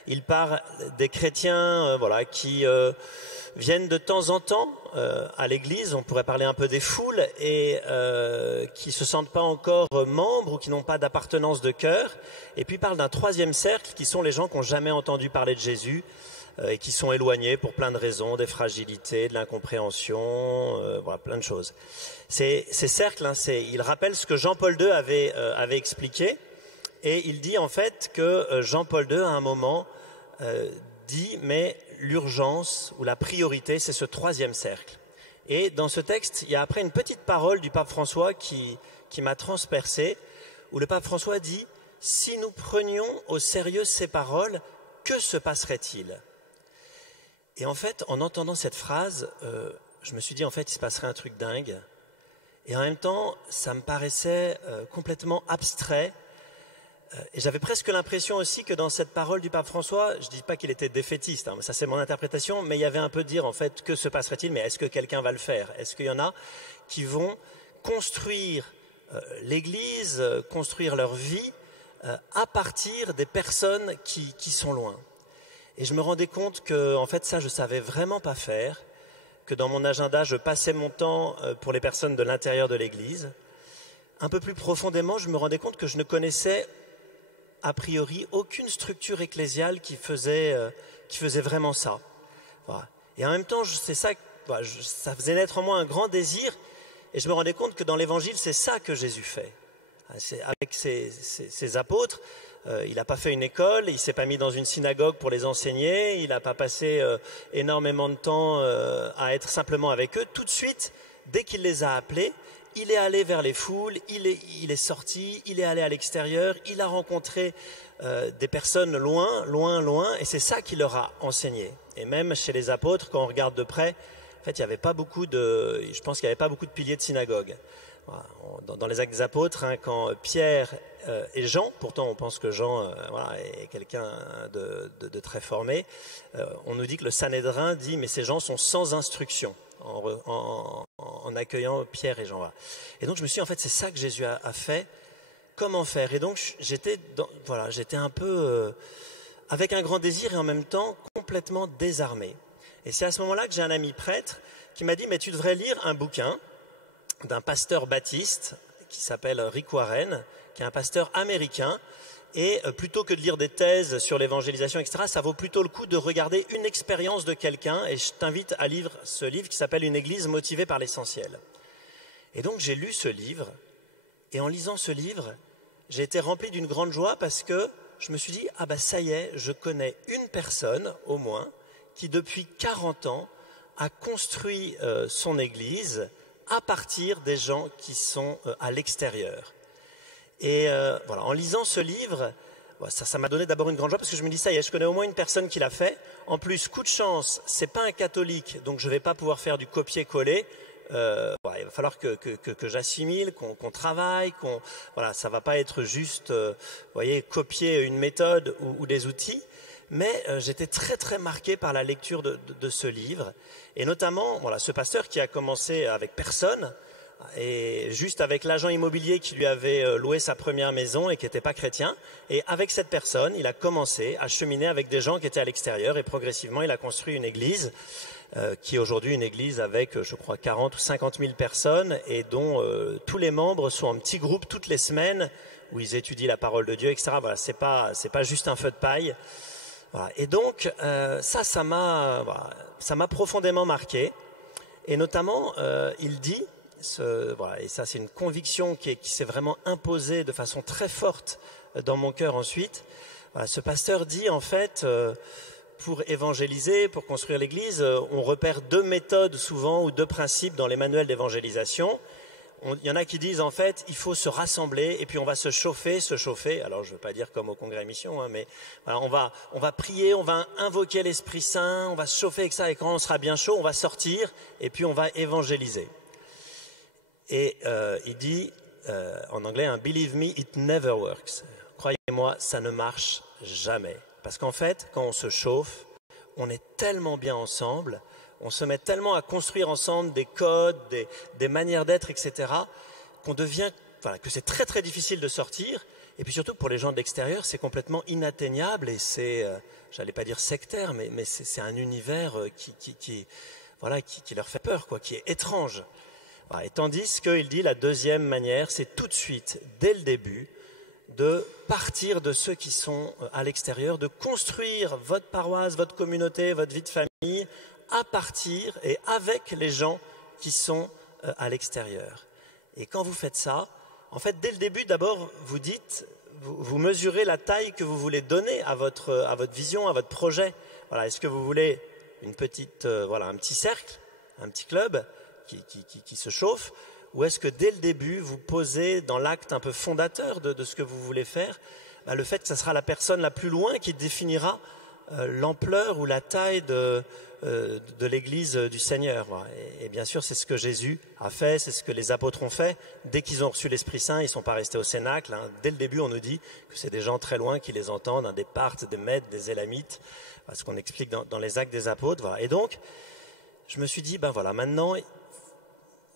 Il parle des chrétiens qui viennent de temps en temps à l'église. On pourrait parler un peu des foules et qui se sentent pas encore membres ou qui n'ont pas d'appartenance de cœur. Et puis il parle d'un 3e cercle qui sont les gens qui n'ont jamais entendu parler de Jésus et qui sont éloignés pour plein de raisons, des fragilités, de l'incompréhension, plein de choses. Ces cercles, ils rappellent ce que Jean-Paul II avait expliqué, et il dit en fait que Jean-Paul II à un moment dit mais l'urgence ou la priorité, c'est ce 3e cercle. Et dans ce texte, il y a après une petite parole du pape François qui m'a transpercé, où le pape François dit « Si nous prenions au sérieux ces paroles, que se passerait-il » Et en fait, en entendant cette phrase, je me suis dit en fait, il se passerait un truc dingue. Et en même temps, ça me paraissait complètement abstrait. Et j'avais presque l'impression aussi que dans cette parole du pape François, je ne dis pas qu'il était défaitiste, ça c'est mon interprétation, mais il y avait un peu de dire en fait, que se passerait-il, mais est-ce que quelqu'un va le faire? Est-ce qu'il y en a qui vont construire l'Église, construire leur vie à partir des personnes qui sont loin? Et je me rendais compte que en fait ça je ne savais vraiment pas faire, que dans mon agenda je passais mon temps pour les personnes de l'intérieur de l'Église. Un peu plus profondément, je me rendais compte que je ne connaissais a priori aucune structure ecclésiale qui faisait vraiment ça. Voilà. Et en même temps, ça faisait naître en moi un grand désir, et je me rendais compte que dans l'Évangile, c'est ça que Jésus fait. Avec ses apôtres, il n'a pas fait une école, il ne s'est pas mis dans une synagogue pour les enseigner, il n'a pas passé énormément de temps à être simplement avec eux. Tout de suite, dès qu'il les a appelés, il est allé vers les foules, il est sorti, il est allé à l'extérieur, il a rencontré des personnes loin, et c'est ça qu'il leur a enseigné. Et même chez les apôtres, quand on regarde de près, en fait, je pense qu'il n'y avait pas beaucoup de piliers de synagogue. Voilà, dans les Actes des Apôtres, hein, quand Pierre et Jean, pourtant on pense que Jean voilà, est quelqu'un de très formé, on nous dit que le Sanhédrin dit mais ces gens sont sans instruction en accueillant Pierre et Jean. Voilà. Et donc je me suis dit en fait c'est ça que Jésus a fait, comment faire? Et donc j'étais un peu avec un grand désir et en même temps complètement désarmé. Et c'est à ce moment-là que j'ai un ami prêtre qui m'a dit mais tu devrais lire un bouquin d'un pasteur baptiste qui s'appelle Rick Warren, qui est un pasteur américain, et plutôt que de lire des thèses sur l'évangélisation, etc., ça vaut plutôt le coup de regarder une expérience de quelqu'un, et je t'invite à lire ce livre qui s'appelle Une église motivée par l'essentiel. Et donc j'ai lu ce livre, et en lisant ce livre, j'ai été rempli d'une grande joie parce que je me suis dit, ah ben ça y est, je connais une personne au moins qui depuis 40 ans a construit son église à partir des gens qui sont à l'extérieur. Et voilà, en lisant ce livre, ça m'a donné d'abord une grande joie parce que je me dis ça y est, je connais au moins une personne qui l'a fait. En plus, coup de chance, c'est pas un catholique, donc je vais pas pouvoir faire du copier-coller. Il va falloir que j'assimile, qu'on travaille, voilà, ça va pas être juste, voyez, copier une méthode ou des outils. Mais j'étais très très marqué par la lecture de ce livre, et notamment voilà, ce pasteur qui a commencé avec personne, et juste avec l'agent immobilier qui lui avait loué sa première maison et qui n'était pas chrétien, et avec cette personne, il a commencé à cheminer avec des gens qui étaient à l'extérieur, et progressivement il a construit une église, qui est aujourd'hui une église avec, je crois, 40 ou 50 000 personnes, et dont tous les membres sont en petits groupes toutes les semaines, où ils étudient la parole de Dieu, etc. Voilà, c'est pas juste un feu de paille. Voilà. Et donc, ça m'a profondément marqué. Et notamment, il dit, et ça c'est une conviction qui s'est vraiment imposée de façon très forte dans mon cœur ensuite. Voilà, ce pasteur dit en fait, pour évangéliser, pour construire l'église, on repère deux méthodes souvent ou deux principes dans les manuels d'évangélisation. Il y en a qui disent en fait il faut se rassembler et puis on va se chauffer. Alors je ne veux pas dire comme au congrès mission, hein, mais voilà, on va prier, on va invoquer l'Esprit Saint, on va se chauffer avec ça, et quand on sera bien chaud, on va sortir et puis on va évangéliser. Et il dit en anglais, hein, believe me, it never works. Croyez-moi, ça ne marche jamais. Parce qu'en fait, quand on se chauffe, on est tellement bien ensemble. On se met tellement à construire ensemble des codes, des manières d'être, etc., qu'on devient, voilà, que c'est très très difficile de sortir. Et puis surtout pour les gens de l'extérieur, c'est complètement inatteignable et c'est, j'allais pas dire sectaire, mais c'est un univers qui leur fait peur, quoi, qui est étrange. Voilà. Et tandis qu'il dit la deuxième manière, c'est tout de suite, dès le début, de partir de ceux qui sont à l'extérieur, de construire votre paroisse, votre communauté, votre vie de famille, à partir et avec les gens qui sont à l'extérieur. Et quand vous faites ça, en fait, dès le début, d'abord, vous dites, vous mesurez la taille que vous voulez donner à votre vision, à votre projet. Voilà, est-ce que vous voulez une petite, un petit cercle, un petit club qui se chauffe, ou est-ce que dès le début, vous posez dans l'acte un peu fondateur de ce que vous voulez faire, le fait que ça sera la personne la plus loin qui définira l'ampleur ou la taille de l'église du Seigneur. Et bien sûr, c'est ce que Jésus a fait, c'est ce que les apôtres ont fait. Dès qu'ils ont reçu l'Esprit Saint, ils ne sont pas restés au Cénacle. Hein. Dès le début, on nous dit que c'est des gens très loin qui les entendent, hein, des Parthes, des Mèdes, des Élamites, ce qu'on explique dans les Actes des Apôtres. Voilà. Et donc, je me suis dit, maintenant,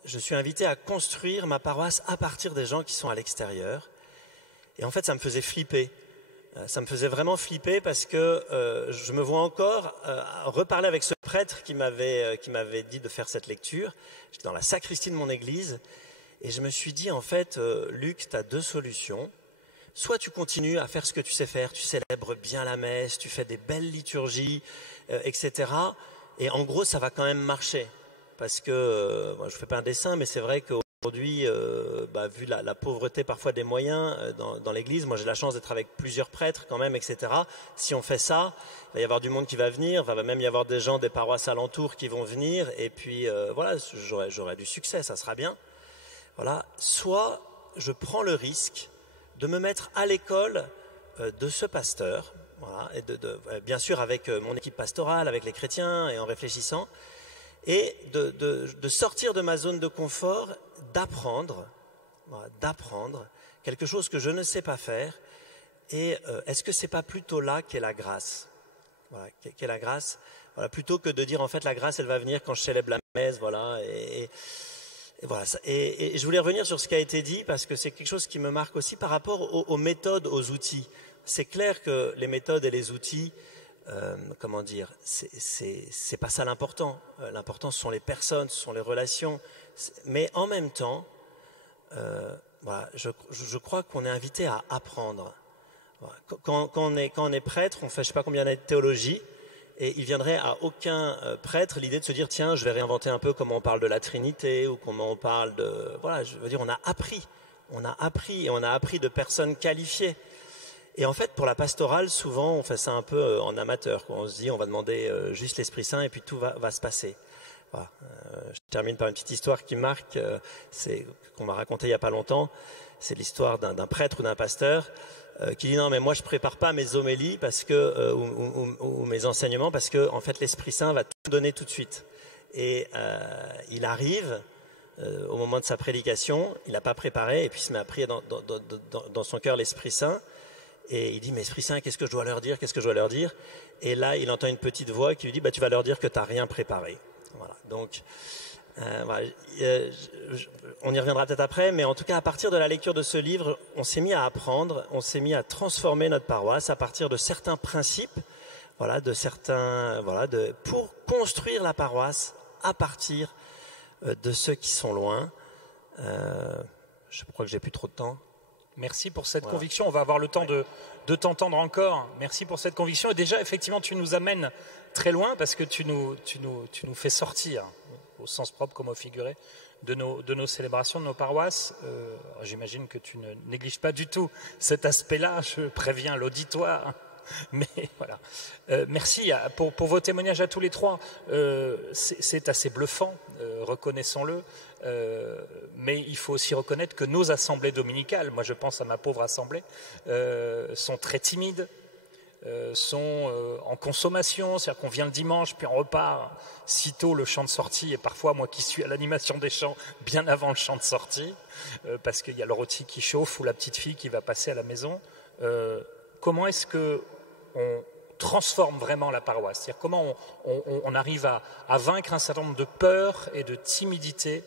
je suis invité à construire ma paroisse à partir des gens qui sont à l'extérieur. Et en fait, ça me faisait flipper. Ça me faisait vraiment flipper parce que je me vois encore reparler avec ce prêtre qui m'avait dit de faire cette lecture. J'étais dans la sacristie de mon église et je me suis dit, en fait, Luc, tu as deux solutions. Soit tu continues à faire ce que tu sais faire, tu célèbres bien la messe, tu fais des belles liturgies, etc. Et en gros, ça va quand même marcher. Parce que, je ne fais pas un dessin, mais c'est vrai qu'aujourd'hui, vu la pauvreté parfois des moyens dans l'église, moi j'ai la chance d'être avec plusieurs prêtres quand même, etc. Si on fait ça, il va y avoir du monde qui va venir, il va même y avoir des gens des paroisses alentours qui vont venir, et puis j'aurai du succès, ça sera bien. Voilà. Soit je prends le risque de me mettre à l'école de ce pasteur, voilà, et bien sûr avec mon équipe pastorale, avec les chrétiens, et en réfléchissant, et de sortir de ma zone de confort, d'apprendre voilà, d'apprendre quelque chose que je ne sais pas faire. Et est-ce que c'est pas plutôt là qu'est la grâce? Voilà, qu'est la grâce? Voilà, plutôt que de dire en fait la grâce elle va venir quand je célèbre la messe, voilà. Et voilà. Et je voulais revenir sur ce qui a été dit parce que c'est quelque chose qui me marque aussi par rapport aux méthodes, aux outils. C'est clair que les méthodes et les outils, comment dire, c'est pas ça l'important. L'important ce sont les personnes, ce sont les relations. Mais en même temps, voilà, je crois qu'on est invité à apprendre. Voilà. Quand on est prêtre, on fait je sais pas combien d'années de théologie, et il viendrait à aucun prêtre l'idée de se dire tiens, je vais réinventer un peu comment on parle de la Trinité ou comment on parle de voilà, je veux dire on a appris et on a appris de personnes qualifiées. Et en fait, pour la pastorale, souvent on fait ça un peu en amateur, quoi. On se dit on va demander juste l'Esprit Saint et puis tout va se passer. Voilà. Je termine par une petite histoire qui marque, qu'on m'a racontée il y a pas longtemps. C'est l'histoire d'un prêtre ou d'un pasteur qui dit non mais moi je prépare pas mes homélies parce que ou mes enseignements parce que en fait l'Esprit Saint va tout donner tout de suite. Et il arrive au moment de sa prédication, il n'a pas préparé et puis il se met à prier dans son cœur l'Esprit Saint et il dit mais Esprit Saint qu'est-ce que je dois leur dire, qu'est-ce que je dois leur dire? Et là il entend une petite voix qui lui dit bah tu vas leur dire que tu n'as rien préparé. Voilà. Donc voilà, on y reviendra peut-être après, mais en tout cas à partir de la lecture de ce livre, on s'est mis à apprendre, on s'est mis à transformer notre paroisse à partir de certains principes, voilà, pour construire la paroisse à partir de ceux qui sont loin. Je crois que j'ai plus trop de temps. Merci pour cette conviction. On va avoir le temps de t'entendre encore. Merci pour cette conviction. Et déjà, effectivement, tu nous amènes très loin parce que tu nous fais sortir, au sens propre comme au figuré, de nos célébrations, de nos paroisses. J'imagine que tu ne négliges pas du tout cet aspect-là. Je préviens l'auditoire. Mais voilà. Merci pour vos témoignages à tous les trois. C'est assez bluffant, reconnaissons-le. Mais il faut aussi reconnaître que nos assemblées dominicales, moi je pense à ma pauvre assemblée, sont très timides, sont en consommation, c'est-à-dire qu'on vient le dimanche puis on repart sitôt le chant de sortie, et parfois moi qui suis à l'animation des chants bien avant le chant de sortie, parce qu'il y a le rôti qui chauffe ou la petite fille qui va passer à la maison. Comment est-ce que on transforme vraiment la paroisse? C'est-à-dire comment on arrive à vaincre un certain nombre de peurs et de timidités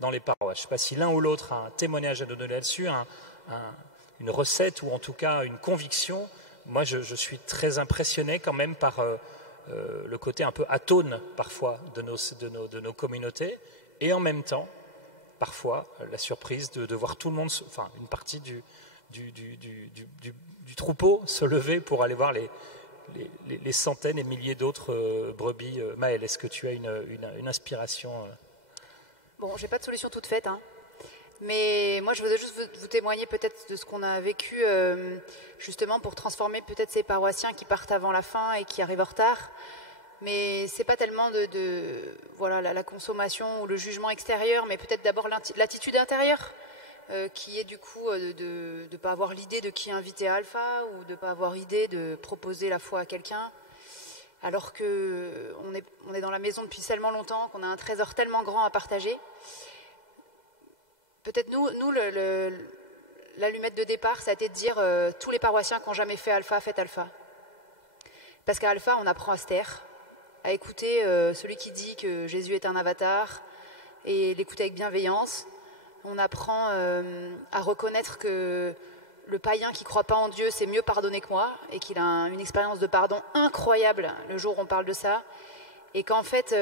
dans les paroisses? Je ne sais pas si l'un ou l'autre a un témoignage à donner là-dessus, une recette ou en tout cas une conviction. Moi, je suis très impressionné quand même par le côté un peu atone parfois de nos communautés, et en même temps, parfois, la surprise de voir tout le monde, enfin une partie du troupeau se lever pour aller voir les centaines et milliers d'autres brebis. Maëlle, est-ce que tu as une inspiration? Bon, j'ai pas de solution toute faite, hein. Mais moi, je voudrais juste vous témoigner peut-être de ce qu'on a vécu justement pour transformer peut-être ces paroissiens qui partent avant la fin et qui arrivent en retard. Mais c'est pas tellement voilà, la consommation ou le jugement extérieur, mais peut-être d'abord l'attitude intérieure qui est du coup de ne pas avoir l'idée de qui inviter à Alpha ou de ne pas avoir l'idée de proposer la foi à quelqu'un. Alors qu'on est dans la maison depuis tellement longtemps, qu'on a un trésor tellement grand à partager. Peut-être nous l'allumette de départ, ça a été de dire tous les paroissiens qui n'ont jamais fait Alpha, faites Alpha. Parce qu'à Alpha, on apprend à se taire, à écouter celui qui dit que Jésus est un avatar et l'écouter avec bienveillance. On apprend à reconnaître que le païen qui ne croit pas en Dieu, c'est mieux pardonner que moi, et qu'il a une expérience de pardon incroyable le jour où on parle de ça. Et qu'en fait,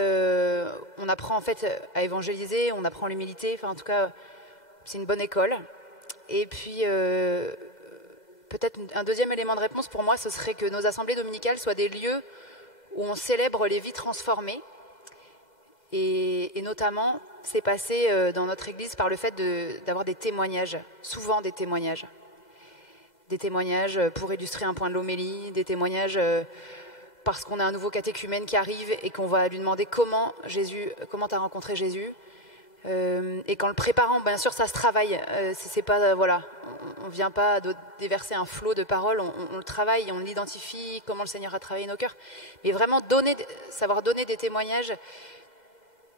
on apprend en fait à évangéliser, on apprend l'humilité, enfin en tout cas, c'est une bonne école. Et puis, peut-être un deuxième élément de réponse pour moi, ce serait que nos assemblées dominicales soient des lieux où on célèbre les vies transformées. Et notamment, c'est passé dans notre église par le fait d'avoir des témoignages, souvent des témoignages. Des témoignages pour illustrer un point de l'homélie, des témoignages parce qu'on a un nouveau catéchumène qui arrive et qu'on va lui demander comment tu as rencontré Jésus. Et qu'en le préparant, bien sûr, ça se travaille. C'est pas, voilà, on ne vient pas de déverser un flot de paroles, on le travaille, on l'identifie, comment le Seigneur a travaillé nos cœurs. Mais vraiment savoir donner des témoignages,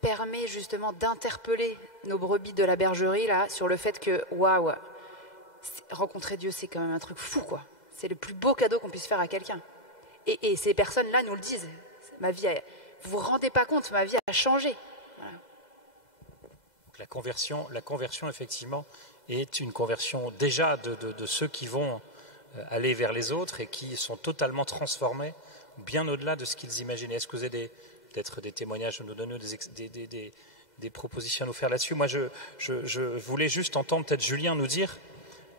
permet justement d'interpeller nos brebis de la bergerie là, sur le fait que, waouh, rencontrer Dieu, c'est quand même un truc fou, quoi. C'est le plus beau cadeau qu'on puisse faire à quelqu'un. Et ces personnes-là nous le disent. Ma vie, vous vous rendez pas compte, ma vie a changé. Voilà. Donc la conversion, effectivement, est une conversion déjà de ceux qui vont aller vers les autres et qui sont totalement transformés, bien au-delà de ce qu'ils imaginaient. Est-ce que vous avez peut-être des témoignages à nous donner, des propositions à nous faire là-dessus? Moi, je voulais juste entendre peut-être Julien nous dire,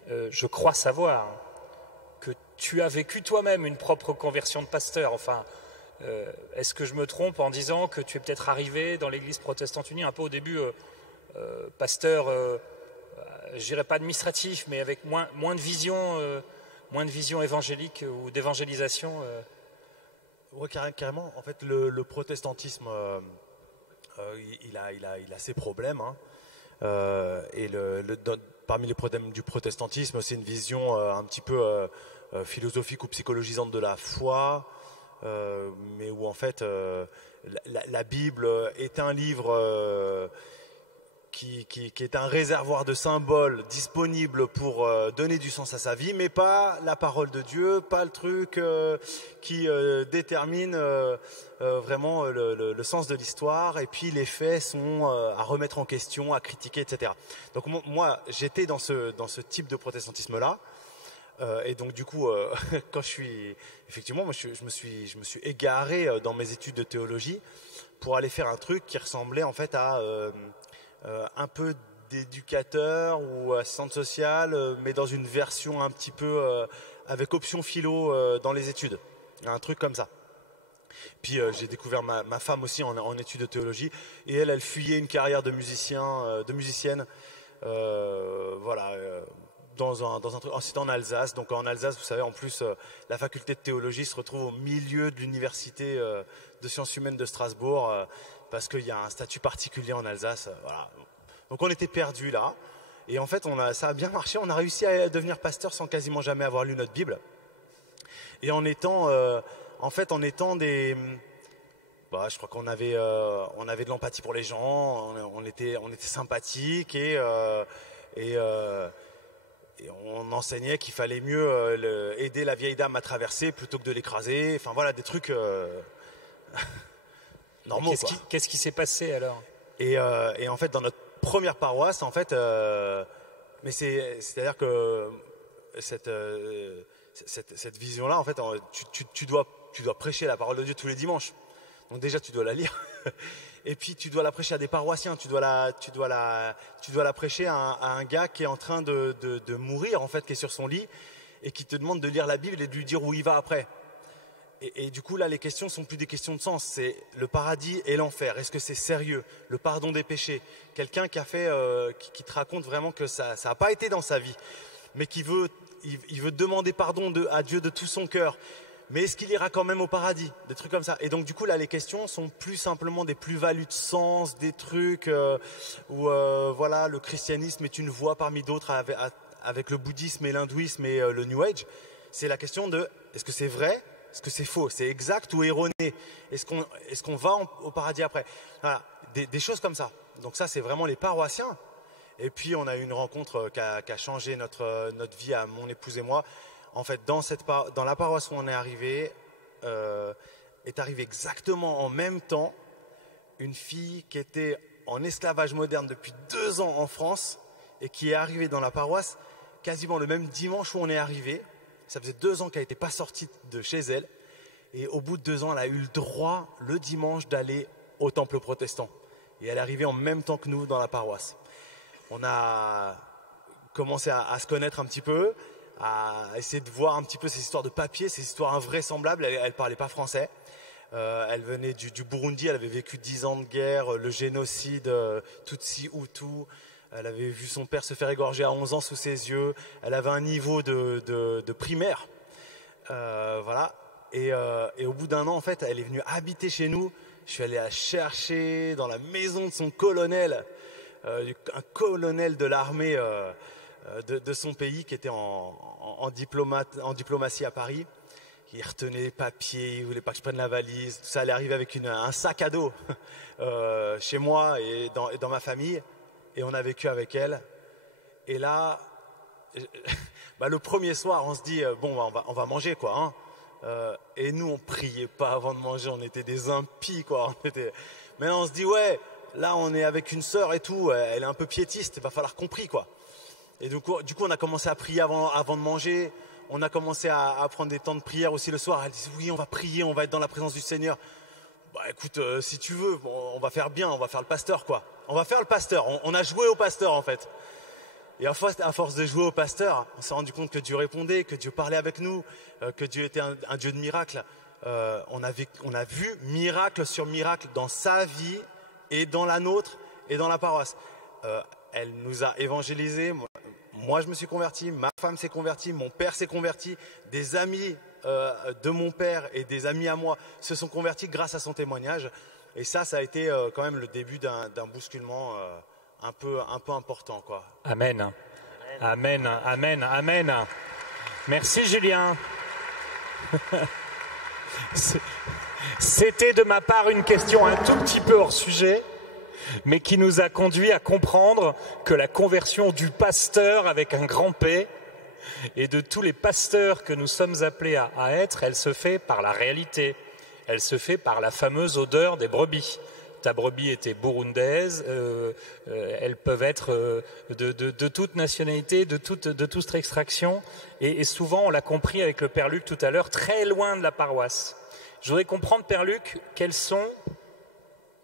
je crois savoir que tu as vécu toi-même une propre conversion de pasteur. Enfin, est-ce que je me trompe en disant que tu es peut-être arrivé dans l'église protestante unie un peu au début pasteur, je dirais pas administratif, mais avec moins de vision évangélique ou d'évangélisation Oui, carrément. En fait, le protestantisme, il a ses problèmes. Hein. Et parmi les problèmes du protestantisme, c'est une vision un petit peu philosophique ou psychologisante de la foi, mais où en fait la Bible est un livre qui est un réservoir de symboles disponible pour donner du sens à sa vie, mais pas la parole de Dieu, pas le truc qui détermine vraiment le sens de l'histoire, et puis les faits sont à remettre en question, à critiquer, etc. Donc moi, j'étais dans ce type de protestantisme-là, et donc du coup, quand effectivement, moi, je me suis égaré dans mes études de théologie pour aller faire un truc qui ressemblait en fait à un peu d'éducateur ou assistante sociale, mais dans une version un petit peu avec option philo dans les études, un truc comme ça. Puis j'ai découvert ma femme aussi en études de théologie, et elle fuyait une carrière de musicienne, voilà, dans un truc. C'était en Alsace, donc en Alsace, vous savez, en plus la faculté de théologie se retrouve au milieu de l'université de sciences humaines de Strasbourg, parce qu'il y a un statut particulier en Alsace, voilà. Donc on était perdus là, et en fait ça a bien marché, on a réussi à devenir pasteur sans quasiment jamais avoir lu notre Bible, et en étant des... je crois qu'on avait de l'empathie pour les gens, on était sympathiques, et on enseignait qu'il fallait mieux aider la vieille dame à traverser plutôt que de l'écraser, enfin voilà, des trucs normaux. Qu'est-ce qui s'est passé alors? Et en fait, dans notre première paroisse, en fait, mais c'est-à-dire que cette vision-là, en fait, tu dois prêcher la parole de Dieu tous les dimanches. Donc déjà, tu dois la lire, et puis tu dois la prêcher à des paroissiens. Tu dois la prêcher à un gars qui est en train de mourir, en fait, qui est sur son lit et qui te demande de lire la Bible et de lui dire où il va après. Et du coup, là, les questions sont plus des questions de sens. C'est le paradis et l'enfer. Est-ce que c'est sérieux? Le pardon des péchés. Quelqu'un qui te raconte vraiment que ça n'a pas été dans sa vie, mais il veut demander pardon à Dieu de tout son cœur. Mais est-ce qu'il ira quand même au paradis? Des trucs comme ça. Et donc, du coup, là, les questions sont plus simplement des plus-values de sens, des trucs où, voilà, le christianisme est une voie parmi d'autres avec le bouddhisme et l'hindouisme et le New Age. C'est la question de, est-ce que c'est vrai? Est-ce que c'est faux? C'est exact ou erroné? Est-ce qu'on va au paradis après? Voilà, des choses comme ça. Donc ça, c'est vraiment les paroissiens. Et puis, on a eu une rencontre qui a changé notre vie à mon épouse et moi. En fait, dans la paroisse où on est arrivé exactement en même temps une fille qui était en esclavage moderne depuis 2 ans en France et qui est arrivée dans la paroisse quasiment le même dimanche où on est arrivé. Ça faisait 2 ans qu'elle n'était pas sortie de chez elle. Et au bout de 2 ans, elle a eu le droit, le dimanche, d'aller au temple protestant. Et elle est arrivée en même temps que nous dans la paroisse. On a commencé à se connaître un petit peu, à essayer de voir un petit peu ces histoires de papier, ces histoires invraisemblables. Elle ne parlait pas français. Elle venait du Burundi, elle avait vécu 10 ans de guerre, le génocide, Tutsi, Hutu. Elle avait vu son père se faire égorger à 11 ans sous ses yeux. Elle avait un niveau de primaire. Voilà. Et au bout d'1 an, en fait, elle est venue habiter chez nous. Je suis allé la chercher dans la maison de son colonel, un colonel de l'armée de son pays qui était en diplomatie à Paris. il retenait les papiers, il voulait pas que je prenne la valise. Tout ça allait arriver avec un sac à dos chez moi et dans ma famille. Et on a vécu avec elle. Et là, le premier soir, on se dit bon, on va manger quoi. Hein. Et nous, on priait pas avant de manger. On était des impies quoi. Mais on se dit ouais, là on est avec une sœur et tout. Elle est un peu piétiste. Il va falloir qu'on prie quoi. Et du coup, on a commencé à prier avant de manger. On a commencé à prendre des temps de prière aussi le soir. Elle dit oui, on va prier, on va être dans la présence du Seigneur. Bah écoute, si tu veux, on va faire bien, on va faire le pasteur quoi. On va faire le pasteur. On a joué au pasteur en fait. Et à force de jouer au pasteur, on s'est rendu compte que Dieu répondait, que Dieu parlait avec nous, que Dieu était un Dieu de miracles. On a vu miracle sur miracle dans sa vie et dans la nôtre et dans la paroisse. Elle nous a évangélisés. Moi, je me suis converti, ma femme s'est convertie, mon père s'est converti, des amis de mon père et des amis à moi se sont convertis grâce à son témoignage. Et ça a été quand même le début d'un bousculement un peu important, quoi. Amen. Amen, amen, amen. Merci Julien. C'était de ma part une question un tout petit peu hors sujet, mais qui nous a conduit à comprendre que la conversion du pasteur avec un grand P et de tous les pasteurs que nous sommes appelés à être, elle se fait par la réalité, elle se fait par la fameuse odeur des brebis. Ta brebis était burundaise, elles peuvent être de toute nationalité, de toute extraction, et souvent, on l'a compris avec le Père Luc tout à l'heure, très loin de la paroisse. Je voudrais comprendre, Père Luc, quels sont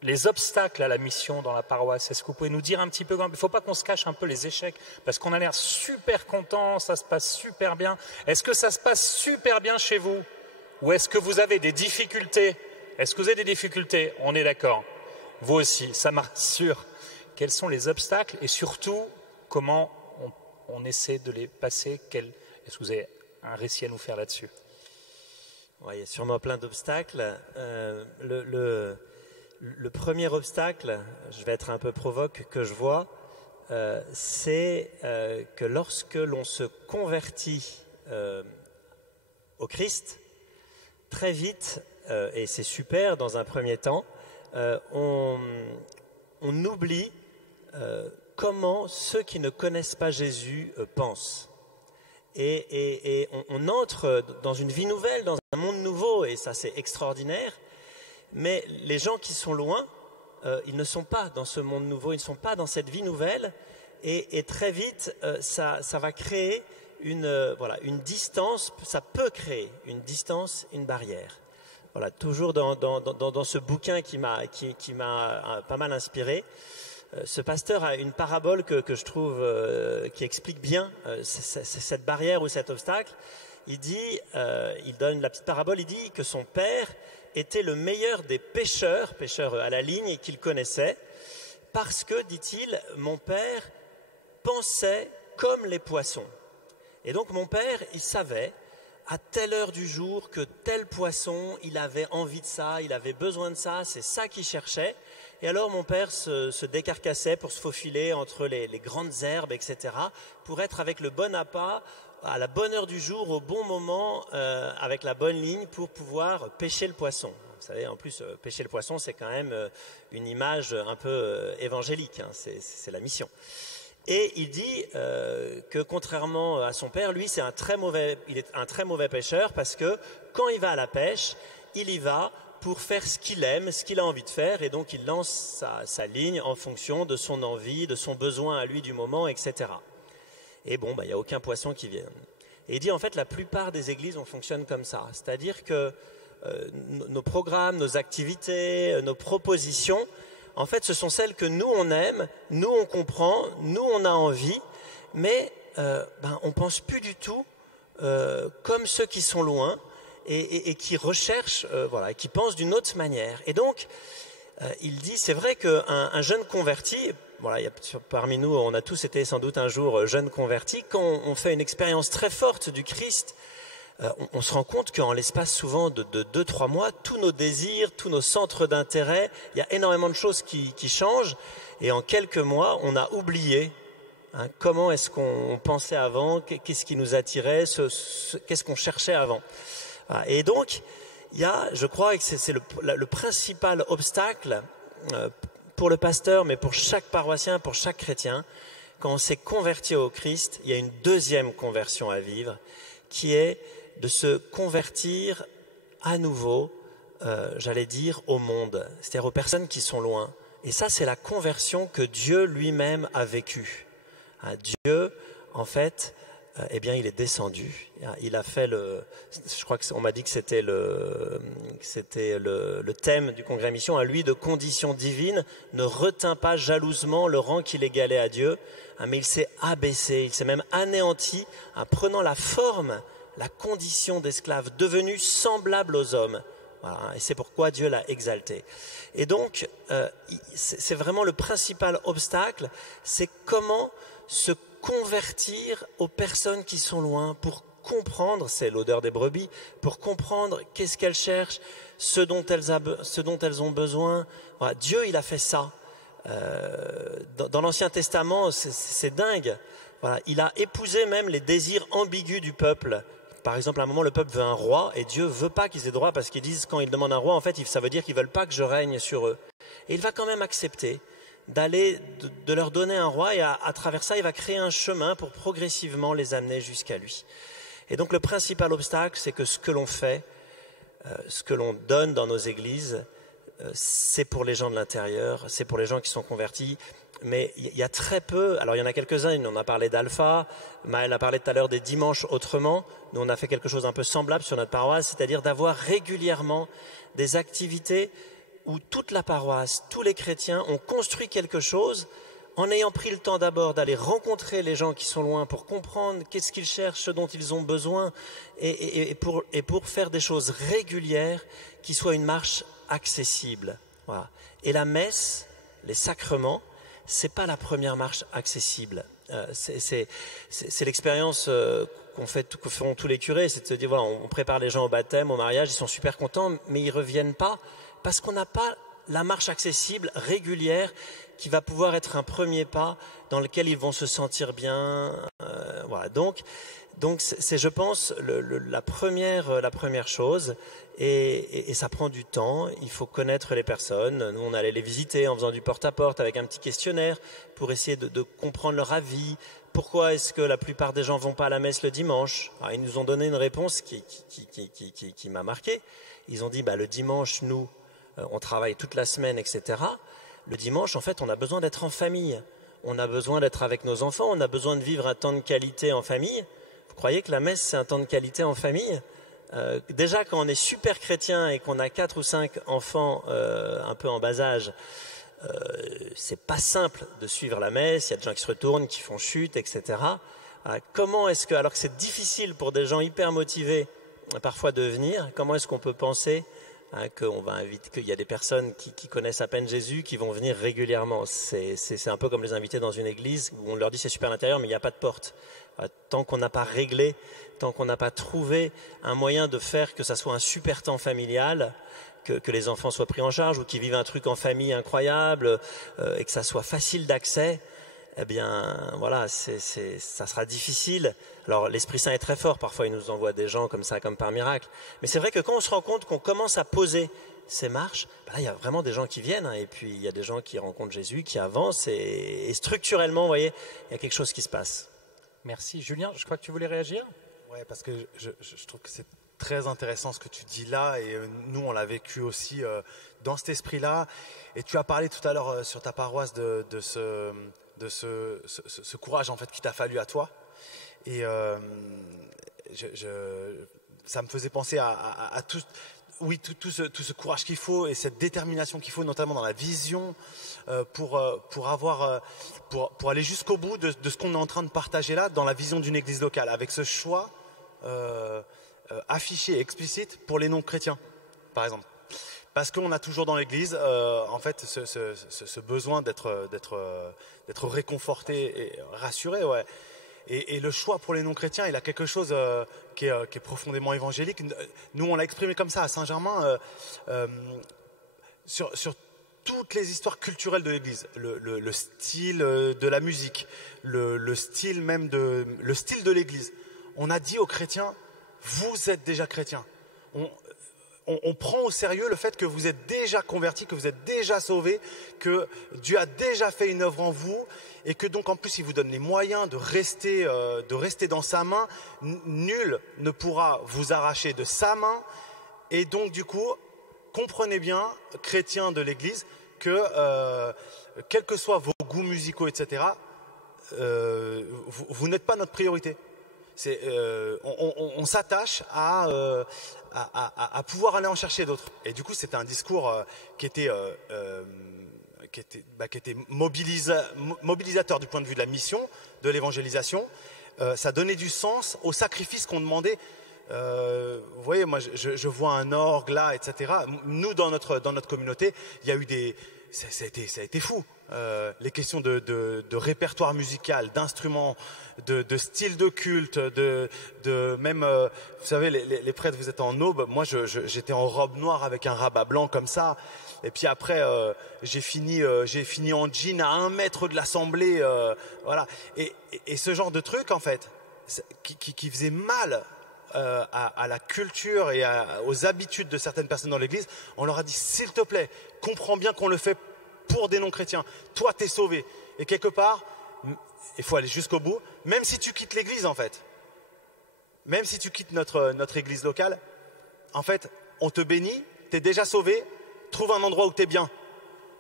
les obstacles à la mission dans la paroisse. Est-ce que vous pouvez nous dire un petit peu? Il ne faut pas qu'on se cache un peu les échecs, parce qu'on a l'air super content, ça se passe super bien. Est-ce que ça se passe super bien chez vous? Ou est-ce que vous avez des difficultés? Est-ce que vous avez des difficultés? On est d'accord. Vous aussi, ça me rassure. Quels sont les obstacles et surtout, comment on essaie de les passer? Est-ce que vous avez un récit à nous faire là-dessus? Ouais, il y a sûrement plein d'obstacles. Le premier obstacle, je vais être un peu provoque, que je vois, c'est que lorsque l'on se convertit au Christ, très vite, et c'est super dans un premier temps, on oublie comment ceux qui ne connaissent pas Jésus pensent. Et on entre dans une vie nouvelle, dans un monde nouveau, et ça c'est extraordinaire. Mais les gens qui sont loin, ils ne sont pas dans ce monde nouveau, ils ne sont pas dans cette vie nouvelle. Et très vite, ça va créer une distance, ça peut créer une distance, une barrière. Voilà, toujours dans ce bouquin qui m'a pas mal inspiré, ce pasteur a une parabole que je trouve qui explique bien cette barrière ou cet obstacle. Il donne la petite parabole, il dit que son père était le meilleur des pêcheurs à la ligne qu'il connaissait, parce que, dit-il, mon père pensait comme les poissons. Et donc mon père, il savait à telle heure du jour que tel poisson, il avait envie de ça, il avait besoin de ça, c'est ça qu'il cherchait. Et alors mon père se décarcassait pour se faufiler entre les grandes herbes, etc., pour être avec le bon appât, à la bonne heure du jour, au bon moment, avec la bonne ligne pour pouvoir pêcher le poisson. Vous savez, en plus, pêcher le poisson, c'est quand même une image un peu évangélique, hein, c'est la mission. Et il dit que contrairement à son père, lui, il est un très mauvais pêcheur, parce que quand il va à la pêche, il y va pour faire ce qu'il aime, ce qu'il a envie de faire, et donc il lance sa ligne en fonction de son envie, de son besoin à lui du moment, etc. Et bon, il n'y a aucun poisson qui vienne. Et il dit, en fait, la plupart des églises, on fonctionne comme ça. C'est-à-dire que nos programmes, nos activités, nos propositions, en fait, ce sont celles que nous, on aime, nous, on comprend, nous, on a envie, mais on ne pense plus du tout comme ceux qui sont loin et qui recherchent, qui pensent d'une autre manière. Et donc, il dit, c'est vrai qu'un jeune converti, parmi nous, on a tous été sans doute un jour jeunes convertis, quand on fait une expérience très forte du Christ, on se rend compte qu'en l'espace souvent de 2-3 mois, tous nos désirs, tous nos centres d'intérêt, il y a énormément de choses qui changent, et en quelques mois, on a oublié comment est-ce qu'on pensait avant, qu'est-ce qui nous attirait, qu'est-ce qu'on cherchait avant. Voilà. Et donc, je crois que c'est le principal obstacle pour le pasteur, mais pour chaque paroissien, pour chaque chrétien. Quand on s'est converti au Christ, il y a une deuxième conversion à vivre, qui est de se convertir à nouveau, j'allais dire, au monde, c'est-à-dire aux personnes qui sont loin. Et ça, c'est la conversion que Dieu lui-même a vécue. Dieu, en fait, eh bien, il est descendu. Il a fait je crois qu'on m'a dit que c'était le thème du congrès mission, à lui de condition divine, ne retint pas jalousement le rang qu'il égalait à Dieu, mais il s'est abaissé, il s'est même anéanti, prenant la forme, la condition d'esclave, devenu semblable aux hommes. Voilà, et c'est pourquoi Dieu l'a exalté. Et donc, c'est vraiment le principal obstacle, c'est comment se convertir aux personnes qui sont loin pour comprendre, c'est l'odeur des brebis, pour comprendre qu'est-ce qu'elles cherchent, ce dont elles ont besoin. Voilà, Dieu, il a fait ça. Dans l'Ancien Testament, c'est dingue. Voilà, il a épousé même les désirs ambigus du peuple. Par exemple, à un moment, le peuple veut un roi et Dieu veut pas qu'ils aient droit parce qu'ils disent, quand ils demandent un roi, en fait, ça veut dire qu'ils veulent pas que je règne sur eux. Et il va quand même accepter de leur donner un roi et à travers ça, il va créer un chemin pour progressivement les amener jusqu'à lui. Et donc, le principal obstacle, c'est que ce que l'on fait, ce que l'on donne dans nos églises, c'est pour les gens de l'intérieur, c'est pour les gens qui sont convertis. Mais il y a très peu, alors il y en a quelques-uns, on a parlé d'Alpha, Maël a parlé tout à l'heure des dimanches autrement. Nous, on a fait quelque chose un peu semblable sur notre paroisse, c'est-à-dire d'avoir régulièrement des activités où toute la paroisse, tous les chrétiens ont construit quelque chose en ayant pris le temps d'abord d'aller rencontrer les gens qui sont loin pour comprendre qu'est-ce qu'ils cherchent, ce dont ils ont besoin et pour faire des choses régulières qui soient une marche accessible. Voilà. Et la messe, les sacrements, c'est pas la première marche accessible. C'est l'expérience que feront tous les curés, c'est de se dire voilà, on prépare les gens au baptême, au mariage, ils sont super contents, mais ils reviennent pas parce qu'on n'a pas la marche accessible, régulière, qui va pouvoir être un premier pas dans lequel ils vont se sentir bien. Voilà. Donc c'est, je pense, la première chose. Et ça prend du temps, il faut connaître les personnes. Nous, on allait les visiter en faisant du porte-à-porte avec un petit questionnaire pour essayer de comprendre leur avis. Pourquoi est-ce que la plupart des gens ne vont pas à la messe le dimanche? Alors, ils nous ont donné une réponse qui m'a marqué. Ils ont dit, le dimanche, nous, on travaille toute la semaine, etc. Le dimanche, en fait, on a besoin d'être en famille. On a besoin d'être avec nos enfants, on a besoin de vivre un temps de qualité en famille. Vous croyez que la messe, c'est un temps de qualité en famille ? Déjà, quand on est super chrétien et qu'on a 4 ou 5 enfants un peu en bas âge, c'est pas simple de suivre la messe. Il y a des gens qui se retournent, qui font chute, etc. Comment est-ce que, alors que c'est difficile pour des gens hyper motivés parfois de venir, comment est-ce qu'on peut penser qu'il y a des personnes qui connaissent à peine Jésus qui vont venir régulièrement? C'est un peu comme les invités dans une église où on leur dit c'est super à l'intérieur mais il n'y a pas de porte. Tant qu'on n'a pas réglé, tant qu'on n'a pas trouvé un moyen de faire que ça soit un super temps familial, que les enfants soient pris en charge ou qu'ils vivent un truc en famille incroyable et que ça soit facile d'accès, eh bien voilà, ça sera difficile. Alors l'Esprit Saint est très fort, parfois il nous envoie des gens comme ça, comme par miracle. Mais c'est vrai que quand on se rend compte qu'on commence à poser ces marches, là il y a vraiment des gens qui viennent, et puis il y a des gens qui rencontrent Jésus, qui avancent, et structurellement, vous voyez, il y a quelque chose qui se passe. Merci. Julien, je crois que tu voulais réagir ? Oui, parce que je trouve que c'est très intéressant ce que tu dis là, et nous on l'a vécu aussi dans cet esprit-là. Et tu as parlé tout à l'heure sur ta paroisse de ce courage en fait qu'il t'a fallu à toi. Et ça me faisait penser à tout ce courage qu'il faut et cette détermination qu'il faut, notamment dans la vision, pour aller jusqu'au bout de ce qu'on est en train de partager là, dans la vision d'une église locale, avec ce choix affiché, explicite pour les non-chrétiens, par exemple. Parce qu'on a toujours dans l'église, en fait, ce besoin d'être réconforté et rassuré, ouais. Et le choix pour les non-chrétiens, il a quelque chose qui est profondément évangélique. Nous, on l'a exprimé comme ça à Saint-Germain, sur toutes les histoires culturelles de l'Église, le style de la musique, le style même le style de l'Église. On a dit aux chrétiens, vous êtes déjà chrétiens. on prend au sérieux le fait que vous êtes déjà convertis, que vous êtes déjà sauvés, que Dieu a déjà fait une œuvre en vous et que donc en plus il vous donne les moyens de rester dans sa main. Nul ne pourra vous arracher de sa main. Et donc du coup, comprenez bien, chrétiens de l'Église, que quels que soient vos goûts musicaux, etc., vous n'êtes pas notre priorité. On s'attache à pouvoir aller en chercher d'autres. Et du coup, c'était un discours qui était mobilisateur du point de vue de la mission, de l'évangélisation. Ça donnait du sens au sacrifice qu'on demandait. Vous voyez, moi, je vois un orgue là, etc. Nous, dans notre communauté, il y a eu ça a été fou. Les questions de répertoire musical, d'instruments, de style de culte, même, vous savez, les prêtres, vous êtes en aube. Moi, j'étais en robe noire avec un rabat blanc comme ça. Et puis après, j'ai fini en jean à 1 mètre de l'assemblée. Voilà. Et ce genre de truc, en fait, qui faisait mal à la culture et aux habitudes de certaines personnes dans l'église, on leur a dit, s'il te plaît, comprends bien qu'on le fait pour des non-chrétiens. Toi, t'es sauvé. Et quelque part, il faut aller jusqu'au bout, même si tu quittes l'église, en fait. Même si tu quittes notre église locale, en fait, on te bénit, t'es déjà sauvé, trouve un endroit où t'es bien.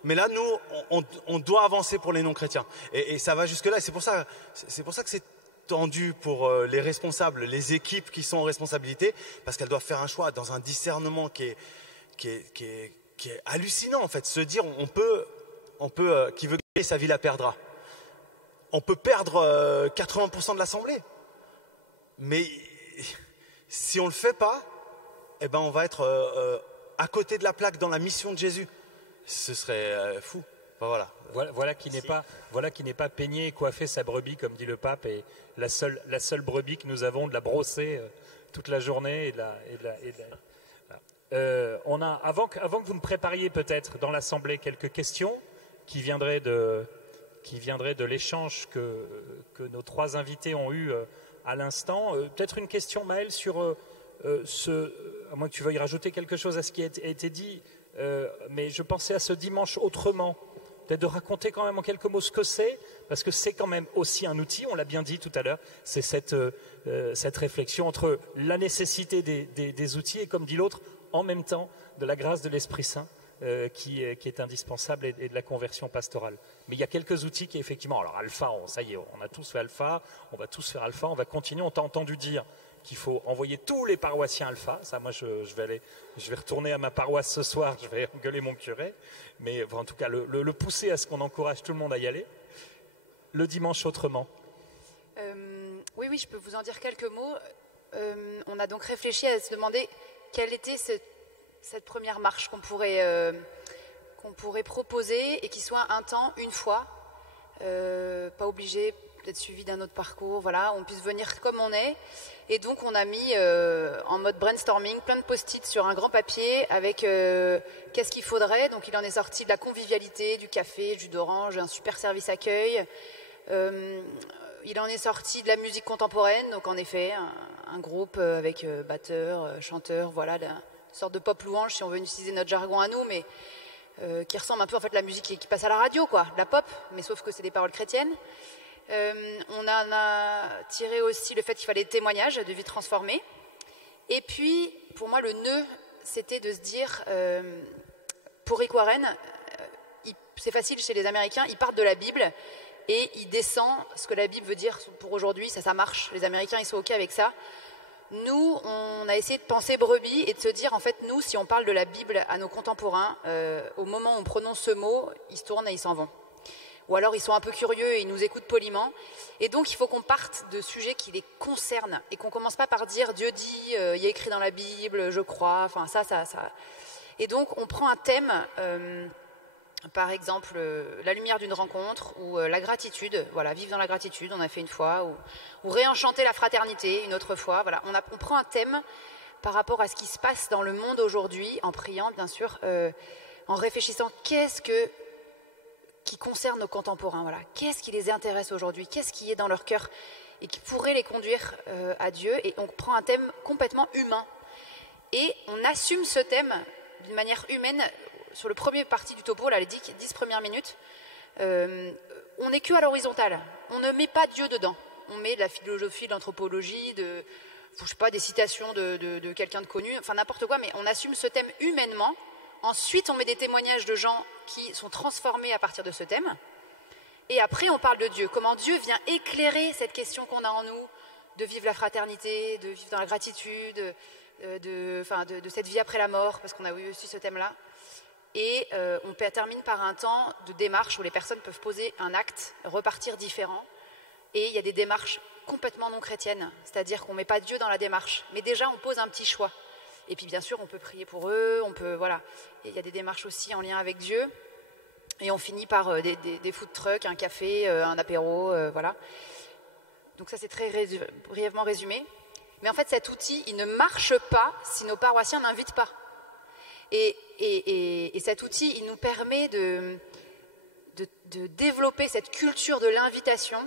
Mais là, nous, on doit avancer pour les non-chrétiens. Et ça va jusque-là. Et c'est pour ça que c'est tendu pour les responsables, les équipes qui sont en responsabilité, parce qu'elles doivent faire un choix dans un discernement qui est hallucinant, en fait. Se dire, qui veut gagner sa vie la perdra. On peut perdre 80% de l'assemblée. Mais si on ne le fait pas, eh ben on va être à côté de la plaque dans la mission de Jésus. Ce serait fou. Enfin, voilà qui n'est pas peigner et coiffer sa brebis, comme dit le pape, et la seule brebis que nous avons, de la brosser toute la journée. On a, avant que vous me prépariez peut-être dans l'Assemblée quelques questions qui viendraient de l'échange que nos 3 invités ont eu à l'instant. Peut-être une question, Maëlle, sur à moins que tu veuilles rajouter quelque chose à ce qui a été dit, mais je pensais à ce dimanche autrement. Peut-être de raconter quand même en quelques mots ce que c'est, parce que c'est quand même aussi un outil, on l'a bien dit tout à l'heure, c'est cette réflexion entre la nécessité des outils et, comme dit l'autre, en même temps de la grâce de l'Esprit Saint qui est indispensable et de la conversion pastorale. Mais il y a quelques outils qui effectivement, alors Alpha, ça y est, on a tous fait Alpha, on va tous faire Alpha, on va continuer, on t'a entendu dire qu'il faut envoyer tous les paroissiens Alpha. Ça, moi, je vais retourner à ma paroisse ce soir, je vais engueuler mon curé, mais en tout cas, le pousser à ce qu'on encourage tout le monde à y aller. Le dimanche autrement. Oui, je peux vous en dire quelques mots. On a donc réfléchi à se demander quelle était cette première marche qu'on pourrait proposer et qui soit un temps, une fois, pas obligé d'être suivi d'un autre parcours, voilà, on puisse venir comme on est. Et donc on a mis en mode brainstorming plein de post-it sur un grand papier avec qu'est-ce qu'il faudrait. Donc il en est sorti de la convivialité, du café, jus d'orange, un super service accueil. Il en est sorti de la musique contemporaine, donc en effet un groupe avec batteur, chanteur, voilà, une sorte de pop louange si on veut utiliser notre jargon à nous, mais qui ressemble un peu en fait à la musique qui passe à la radio, quoi, la pop, mais sauf que c'est des paroles chrétiennes. On en a tiré aussi le fait qu'il fallait des témoignages de vie transformée. Et puis, pour moi, le nœud, c'était de se dire, pour Rick Warren, c'est facile chez les Américains, ils partent de la Bible et ils descendent ce que la Bible veut dire pour aujourd'hui, ça marche. Les Américains, ils sont OK avec ça. Nous, on a essayé de penser brebis et de se dire, en fait, nous, si on parle de la Bible à nos contemporains, au moment où on prononce ce mot, ils se tournent et ils s'en vont. Ou alors ils sont un peu curieux et ils nous écoutent poliment. Et donc il faut qu'on parte de sujets qui les concernent et qu'on ne commence pas par dire Dieu dit, il y a écrit dans la Bible, je crois, enfin ça. Et donc on prend un thème, par exemple la lumière d'une rencontre ou la gratitude, voilà, vivre dans la gratitude, on a fait une fois, ou réenchanter la fraternité une autre fois. Voilà, on prend un thème par rapport à ce qui se passe dans le monde aujourd'hui, en priant bien sûr, en réfléchissant qui concerne nos contemporains, voilà. Qu'est-ce qui les intéresse aujourd'hui? Qu'est-ce qui est dans leur cœur et qui pourrait les conduire à Dieu? Et on prend un thème complètement humain. et on assume ce thème d'une manière humaine. Sur le premier partie du topo, là, les 10 premières minutes, on n'est que à l'horizontale. On ne met pas Dieu dedans. On met de la philosophie, de l'anthropologie, je sais pas, des citations de quelqu'un de connu, enfin n'importe quoi, mais on assume ce thème humainement. Ensuite, on met des témoignages de gens qui sont transformés à partir de ce thème. Et après, on parle de Dieu. Comment Dieu vient éclairer cette question qu'on a en nous, de vivre la fraternité, de vivre dans la gratitude, de cette vie après la mort, parce qu'on a eu aussi ce thème-là. Et on termine par un temps de démarche où les personnes peuvent poser un acte, repartir différent. Et il y a des démarches complètement non chrétiennes, c'est-à-dire qu'on ne met pas Dieu dans la démarche. Mais déjà, on pose un petit choix. Et puis, bien sûr, on peut prier pour eux, voilà. Et il y a des démarches aussi en lien avec Dieu. Et on finit par des food trucks, un café, un apéro, voilà. Donc ça, c'est très brièvement résumé. Mais en fait, cet outil, il ne marche pas si nos paroissiens n'invitent pas. Et cet outil, il nous permet de développer cette culture de l'invitation,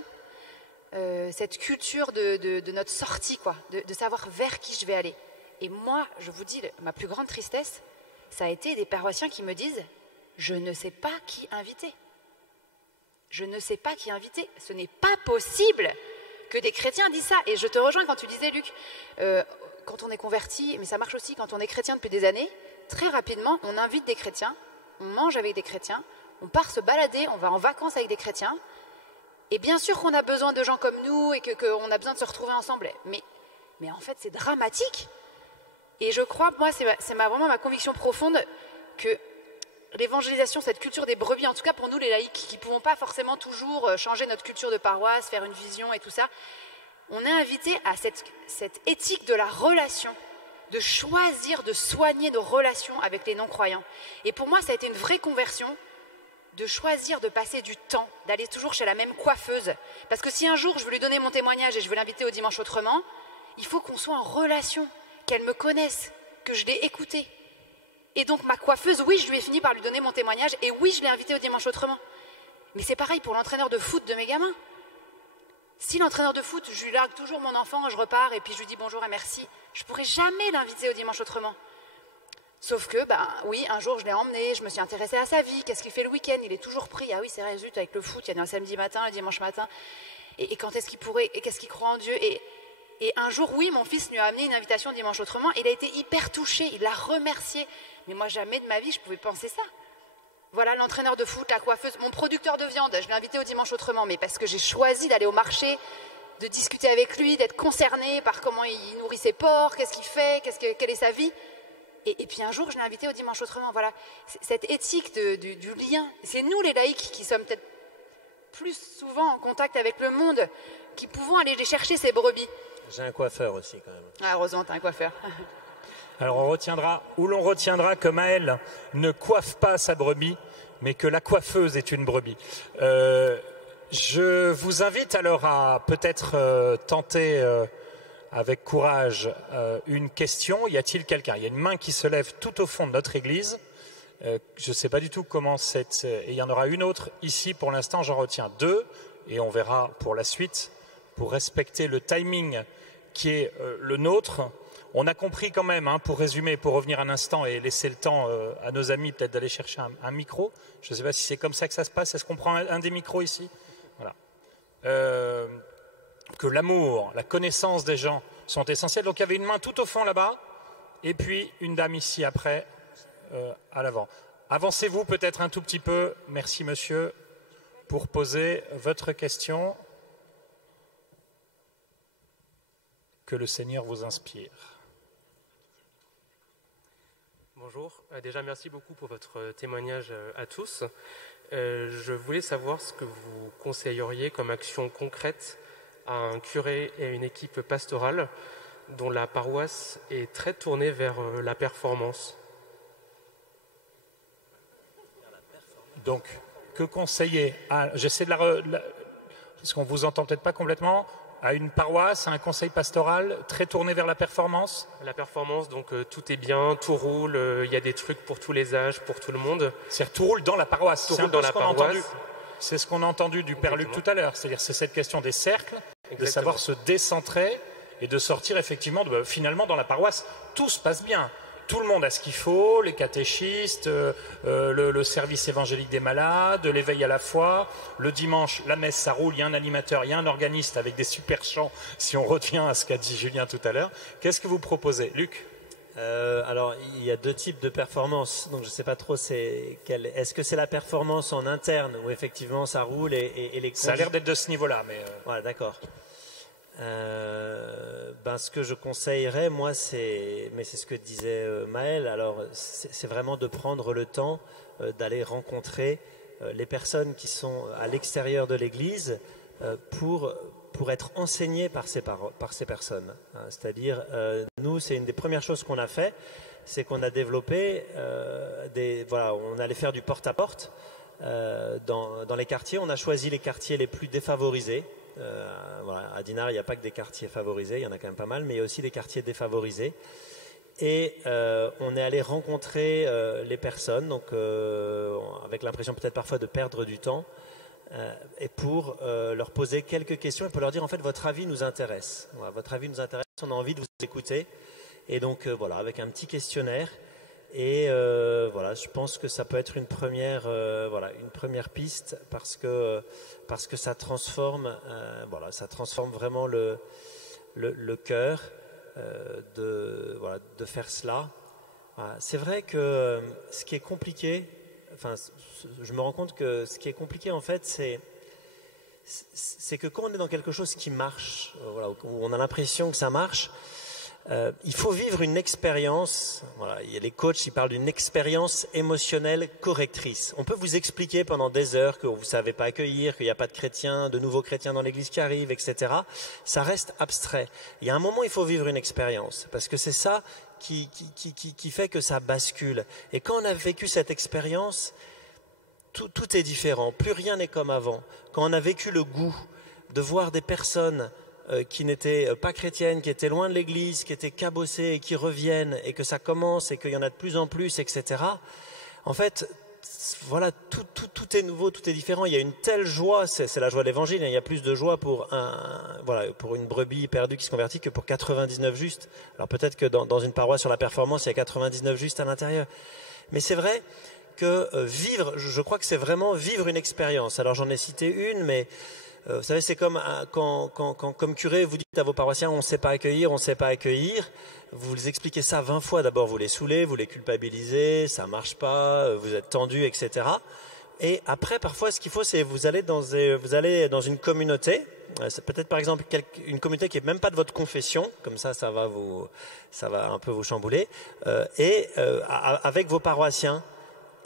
cette culture de notre sortie, quoi, de savoir vers qui je vais aller. Et moi, je vous dis, ma plus grande tristesse, ça a été des paroissiens qui me disent « Je ne sais pas qui inviter. Je ne sais pas qui inviter. Ce n'est pas possible que des chrétiens disent ça. » Et je te rejoins quand tu disais, Luc, quand on est converti, mais ça marche aussi quand on est chrétien depuis des années, très rapidement, on invite des chrétiens, on mange avec des chrétiens, on part se balader, on va en vacances avec des chrétiens. Et bien sûr qu'on a besoin de gens comme nous et qu'on a besoin de se retrouver ensemble. Mais en fait, c'est dramatique. Et je crois, moi, c'est vraiment ma conviction profonde que l'évangélisation, cette culture des brebis, en tout cas pour nous les laïcs, qui ne pouvons pas forcément toujours changer notre culture de paroisse, faire une vision et tout ça, on est invité à cette éthique de la relation, de choisir de soigner nos relations avec les non-croyants. Et pour moi, ça a été une vraie conversion de choisir de passer du temps, d'aller toujours chez la même coiffeuse. Parce que si un jour je veux lui donner mon témoignage et je veux l'inviter au dimanche autrement, il faut qu'on soit en relation, qu'elle me connaisse, que je l'ai écoutée. Et donc ma coiffeuse, oui, je lui ai fini par lui donner mon témoignage et oui, je l'ai invitée au dimanche autrement. Mais c'est pareil pour l'entraîneur de foot de mes gamins. Si l'entraîneur de foot, je lui largue toujours mon enfant, je repars et puis je lui dis bonjour et merci, je ne pourrais jamais l'inviter au dimanche autrement. Sauf que, oui, un jour je l'ai emmené, je me suis intéressée à sa vie, qu'est-ce qu'il fait le week-end, il est toujours pris, ah oui c'est vrai, zut, avec le foot, il y a un samedi matin, un dimanche matin, et quand est-ce qu'il pourrait, et qu'est-ce qu'il croit en Dieu, et un jour, oui, mon fils lui a amené une invitation dimanche autrement, il a été hyper touché, il l'a remercié, mais moi jamais de ma vie je pouvais penser ça. Voilà, l'entraîneur de foot, la coiffeuse, mon producteur de viande, je l'ai invité au dimanche autrement, mais parce que j'ai choisi d'aller au marché, de discuter avec lui, d'être concernée par comment il nourrit ses porcs, qu'est-ce qu'il fait, quelle est sa vie. Et puis un jour, je l'ai invité au dimanche autrement. Voilà, cette éthique du lien. C'est nous, les laïcs, qui sommes peut-être plus souvent en contact avec le monde, qui pouvons aller les chercher, ces brebis. J'ai un coiffeur aussi, quand même. Ah, heureusement, t'as un coiffeur. Alors l'on retiendra que Maël ne coiffe pas sa brebis, mais que la coiffeuse est une brebis. Je vous invite alors à peut-être tenter avec courage une question. Y a-t-il quelqu'un? Il y a une main qui se lève tout au fond de notre église. Je ne sais pas du tout comment c'est. Et il y en aura une autre ici. Pour l'instant, j'en retiens 2. Et on verra pour la suite, pour respecter le timing qui est le nôtre. On a compris quand même, pour résumer, pour revenir un instant et laisser le temps à nos amis peut-être d'aller chercher un micro. Je ne sais pas si c'est comme ça que ça se passe. Est-ce qu'on prend un des micros ici? Voilà. Que l'amour, la connaissance des gens sont essentiels. Donc il y avait une main tout au fond là-bas, et puis une dame ici après, à l'avant. Avancez-vous peut-être un tout petit peu, merci monsieur, pour poser votre question. Que le Seigneur vous inspire. Bonjour, déjà merci beaucoup pour votre témoignage à tous. Je voulais savoir ce que vous conseilleriez comme action concrète à un curé et à une équipe pastorale dont la paroisse est très tournée vers la performance. Donc, que conseiller j'essaie parce qu'on ne vous entend peut-être pas complètement, à une paroisse, à un conseil pastoral très tourné vers la performance? La performance, donc tout est bien, tout roule, il y a des trucs pour tous les âges, pour tout le monde. C'est-à-dire tout roule dans la paroisse. Tout roule dans la paroisse. C'est ce qu'on a entendu du Père Luc tout à l'heure. C'est-à-dire c'est cette question des cercles, de savoir se décentrer et de sortir effectivement, finalement dans la paroisse, tout se passe bien. Tout le monde a ce qu'il faut, les catéchistes, le service évangélique des malades, l'éveil à la foi. Le dimanche, la messe, ça roule, il y a un animateur, il y a un organiste avec des super chants, si on revient à ce qu'a dit Julien tout à l'heure. Qu'est-ce que vous proposez, Luc? Alors, il y a deux types de performances, donc je ne sais pas trop est-ce que c'est la performance en interne, où effectivement ça roule et les... Ça a l'air d'être de ce niveau-là, mais... Voilà, d'accord. Ce que je conseillerais, moi, c'est ce que disait Maël, alors c'est vraiment de prendre le temps d'aller rencontrer les personnes qui sont à l'extérieur de l'Église pour être enseigné par ces personnes. C'est-à-dire, nous, c'est une des premières choses qu'on a fait, c'est qu'on a développé on allait faire du porte-à-porte dans les quartiers. On a choisi les quartiers les plus défavorisés. À Dinard, il n'y a pas que des quartiers favorisés, il y en a quand même pas mal, mais il y a aussi des quartiers défavorisés. Et on est allé rencontrer les personnes, donc avec l'impression peut-être parfois de perdre du temps, et pour leur poser quelques questions et pour leur dire en fait votre avis nous intéresse. Voilà, votre avis nous intéresse, on a envie de vous écouter. Et donc avec un petit questionnaire. Et je pense que ça peut être une première piste parce que ça transforme vraiment le cœur de faire cela. Voilà. C'est vrai que ce qui est compliqué, je me rends compte que ce qui est compliqué en fait, c'est que quand on est dans quelque chose qui marche, où on a l'impression que ça marche, il faut vivre une expérience. Voilà, les coachs, ils parlent d'une expérience émotionnelle correctrice. On peut vous expliquer pendant des heures que vous ne savez pas accueillir, qu'il n'y a pas de nouveaux chrétiens dans l'église qui arrivent, etc. Ça reste abstrait. Il y a un moment, il faut vivre une expérience, parce que c'est ça qui fait que ça bascule. Et quand on a vécu cette expérience, tout est différent. Plus rien n'est comme avant. Quand on a vécu le goût de voir des personnes qui n'étaient pas chrétiennes, qui étaient loin de l'église, qui étaient cabossées et qui reviennent, et que ça commence et qu'il y en a de plus en plus, etc. En fait, voilà, tout est nouveau, tout est différent. Il y a une telle joie, c'est la joie de l'évangile. Il y a plus de joie pour une brebis perdue qui se convertit que pour 99 justes. Alors peut-être que dans une paroisse sur la performance, il y a 99 justes à l'intérieur. Mais c'est vrai que je crois que c'est vraiment vivre une expérience. Alors j'en ai cité une, mais vous savez, c'est comme quand comme curé, vous dites à vos paroissiens, on ne sait pas accueillir, on ne sait pas accueillir. Vous les expliquez ça 20 fois. D'abord, vous les saoulez, vous les culpabilisez, ça ne marche pas, vous êtes tendus, etc. Et après, parfois, ce qu'il faut, c'est vous allez dans une communauté. C'est peut-être par exemple une communauté qui n'est même pas de votre confession, comme ça va un peu vous chambouler, avec vos paroissiens.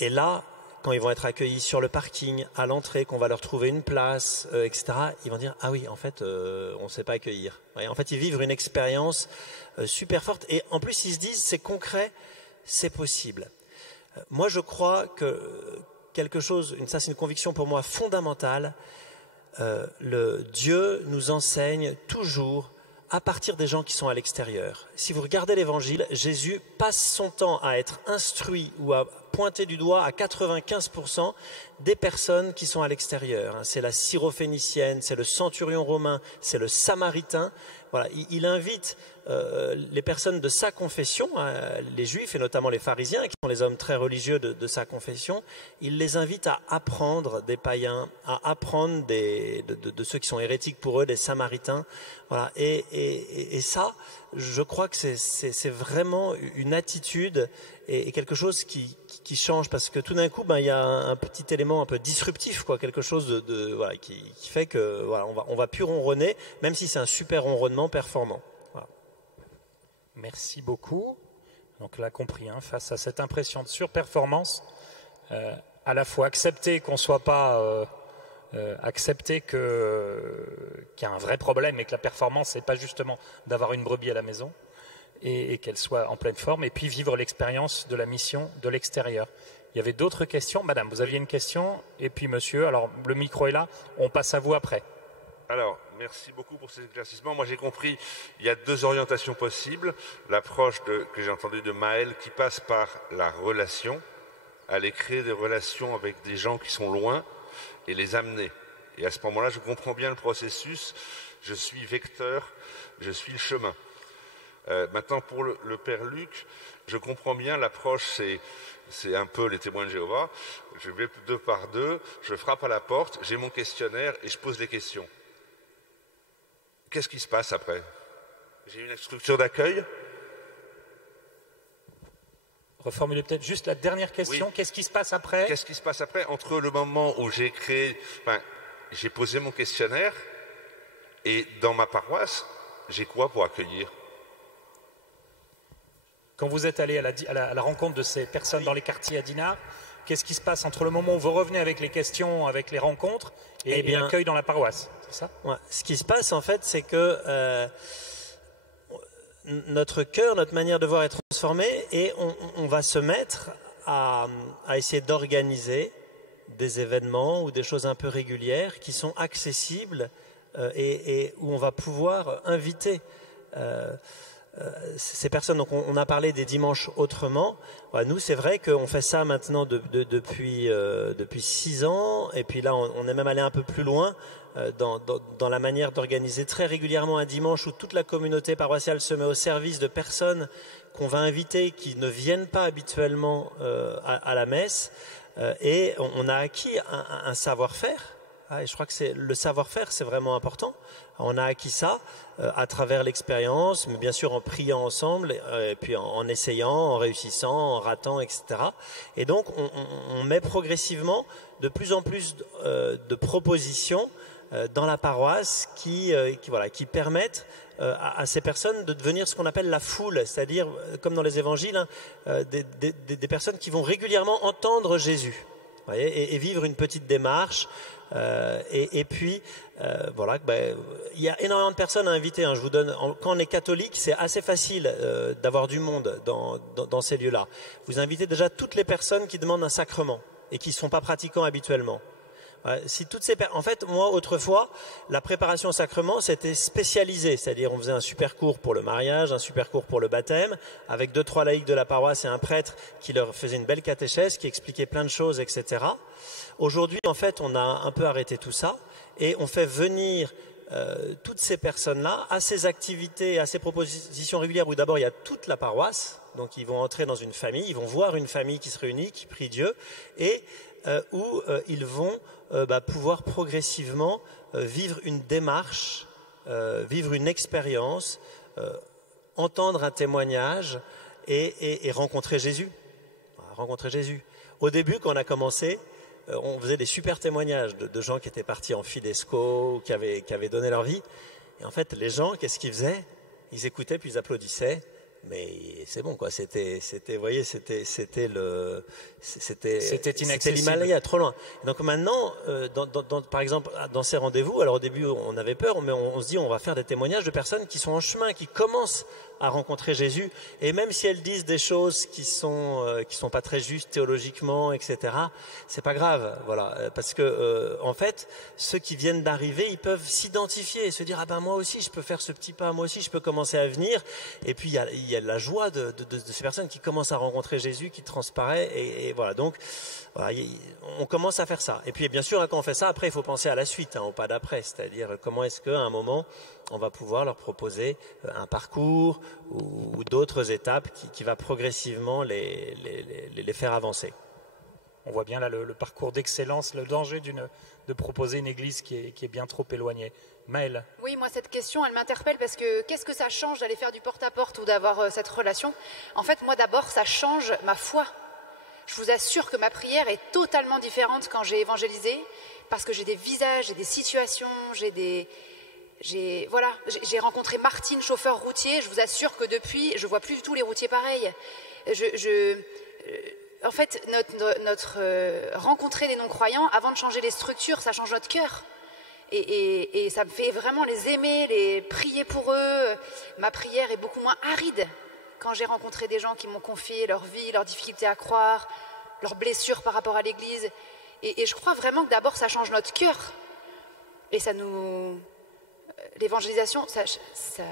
Et là, quand ils vont être accueillis sur le parking, à l'entrée, qu'on va leur trouver une place, etc., ils vont dire « Ah oui, en fait, on ne sait pas accueillir. » En fait, ils vivent une expérience super forte. Et en plus, ils se disent « C'est concret, c'est possible. » Moi, je crois que ça c'est une conviction pour moi fondamentale, Dieu nous enseigne toujours à partir des gens qui sont à l'extérieur. Si vous regardez l'Évangile, Jésus passe son temps à être instruit ou à pointer du doigt à 95% des personnes qui sont à l'extérieur. C'est la syrophénicienne, c'est le centurion romain, c'est le samaritain. Voilà, il invite les personnes de sa confession, les juifs et notamment les pharisiens, qui sont les hommes très religieux de sa confession, il les invite à apprendre des païens, à apprendre de ceux qui sont hérétiques pour eux, des samaritains. Voilà. Et ça, je crois que c'est vraiment une attitude et quelque chose qui change, parce que tout d'un coup, il y a un petit élément un peu disruptif, quelque chose qui fait que on va plus ronronner, même si c'est un super ronronnement performant. Voilà. Merci beaucoup. Donc là, compris, face à cette impression de surperformance, à la fois accepter qu'on ne soit pas... accepter qu'il y a un vrai problème et que la performance, c'est pas justement d'avoir une brebis à la maison et qu'elle soit en pleine forme, et puis vivre l'expérience de la mission de l'extérieur. Il y avait d'autres questions. Madame, vous aviez une question, et puis monsieur, alors le micro est là, on passe à vous après. Alors, merci beaucoup pour ces éclaircissements. Moi, j'ai compris, il y a deux orientations possibles. L'approche que j'ai entendue de Maël, qui passe par la relation, aller créer des relations avec des gens qui sont loin et les amener. Et à ce moment-là, je comprends bien le processus. Je suis vecteur, je suis le chemin. Maintenant, pour le Père Luc, je comprends bien l'approche, c'est un peu les témoins de Jéhovah. Je vais 2 par 2, je frappe à la porte, j'ai mon questionnaire et je pose les questions. Qu'est-ce qui se passe après? J'ai une structure d'accueil. Reformulez peut-être juste la dernière question. Oui. Qu'est-ce qui se passe après? Qu'est-ce qui se passe après entre le moment où j'ai j'ai posé mon questionnaire et dans ma paroisse, j'ai quoi pour accueillir? Quand vous êtes allé à la rencontre de ces personnes dans les quartiers à Dinard, qu'est-ce qui se passe entre le moment où vous revenez avec les questions, avec les rencontres et l'accueil dans la paroisse? C'est ça? Ouais. Ce qui se passe en fait, c'est que notre cœur, notre manière de voir est transformée et on va se mettre à essayer d'organiser des événements ou des choses un peu régulières qui sont accessibles et où on va pouvoir inviter ces personnes. Donc on a parlé des dimanches autrement. Nous, c'est vrai qu'on fait ça maintenant depuis 6 ans et puis là on est même allé un peu plus loin dans la manière d'organiser très régulièrement un dimanche où toute la communauté paroissiale se met au service de personnes qu'on va inviter qui ne viennent pas habituellement à la messe et on a acquis un savoir-faire. Et je crois que le savoir-faire, c'est vraiment important. On a acquis ça à travers l'expérience, mais bien sûr en priant ensemble, et puis en essayant, en réussissant, en ratant, etc. Et donc, on met progressivement de plus en plus de propositions dans la paroisse qui permettent à ces personnes de devenir ce qu'on appelle la foule, c'est-à-dire, comme dans les évangiles, des personnes qui vont régulièrement entendre Jésus, voyez, et vivre une petite démarche. Et puis, il y a énormément de personnes à inviter. Je vous donne, quand on est catholique, c'est assez facile d'avoir du monde dans ces lieux-là. Vous invitez déjà toutes les personnes qui demandent un sacrement et qui ne sont pas pratiquants habituellement. En fait, moi, autrefois, la préparation au sacrement, c'était spécialisé. C'est-à-dire, on faisait un super cours pour le mariage, un super cours pour le baptême, avec 2-3 laïcs de la paroisse et un prêtre qui leur faisait une belle catéchèse, qui expliquait plein de choses, etc. Aujourd'hui, en fait, on a un peu arrêté tout ça et on fait venir toutes ces personnes-là à ces activités, à ces propositions régulières où d'abord il y a toute la paroisse, donc ils vont entrer dans une famille, ils vont voir une famille qui se réunit, qui prie Dieu et où ils vont pouvoir progressivement vivre une démarche, vivre une expérience, entendre un témoignage et rencontrer Jésus. Rencontrer Jésus. Au début, quand on a commencé, on faisait des super témoignages de gens qui étaient partis en Fidesco, ou qui avaient donné leur vie. Et en fait, les gens, qu'est-ce qu'ils faisaient? Ils écoutaient puis ils applaudissaient. Mais c'est bon, quoi. C'était l'Himalaya, trop loin. Donc maintenant, par exemple, dans ces rendez-vous, alors au début, on avait peur, mais on se dit, on va faire des témoignages de personnes qui sont en chemin, qui commencent à rencontrer Jésus, et même si elles disent des choses qui sont pas très justes théologiquement, etc., c'est pas grave, voilà, parce que en fait, ceux qui viennent d'arriver, ils peuvent s'identifier et se dire moi aussi je peux faire ce petit pas, moi aussi je peux commencer à venir, et puis il y a la joie de ces personnes qui commencent à rencontrer Jésus, qui transparaît, et voilà, donc voilà, on commence à faire ça. Et puis bien sûr, quand on fait ça, après il faut penser à la suite, au pas d'après, c'est-à-dire comment est-ce qu'à un moment on va pouvoir leur proposer un parcours ou d'autres étapes qui va progressivement les faire avancer. On voit bien là le parcours d'excellence, le danger de proposer une église qui est bien trop éloignée. Maëlle. Oui, moi cette question, elle m'interpelle parce que qu'est-ce que ça change d'aller faire du porte-à-porte ou d'avoir cette relation? En fait, moi d'abord, ça change ma foi. Je vous assure que ma prière est totalement différente quand j'ai évangélisé, parce que j'ai des visages, j'ai des situations, j'ai rencontré Martine, chauffeur routier. Je vous assure que depuis, je vois plus du tout les routiers pareils. En fait, rencontrer des non-croyants, avant de changer les structures, ça change notre cœur. Et ça me fait vraiment les aimer, les prier pour eux. Ma prière est beaucoup moins aride quand j'ai rencontré des gens qui m'ont confié leur vie, leurs difficultés à croire, leurs blessures par rapport à l'Église. Et je crois vraiment que d'abord, ça change notre cœur. Et ça nous... L'évangélisation, c'est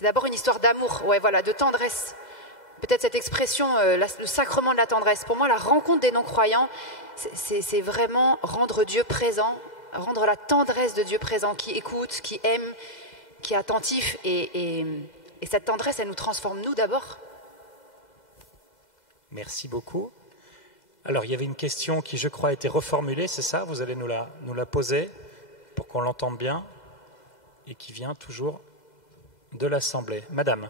d'abord une histoire d'amour, de tendresse. Peut-être cette expression, le sacrement de la tendresse. Pour moi, la rencontre des non-croyants, c'est vraiment rendre Dieu présent rendre la tendresse de Dieu présent, qui écoute, qui aime, qui est attentif. Et cette tendresse, elle nous transforme, nous d'abord. Merci beaucoup. Alors, il y avait une question qui, je crois, a été reformulée, c'est ça? Vous allez nous la poser pour qu'on l'entende bien et qui vient toujours de l'Assemblée. Madame.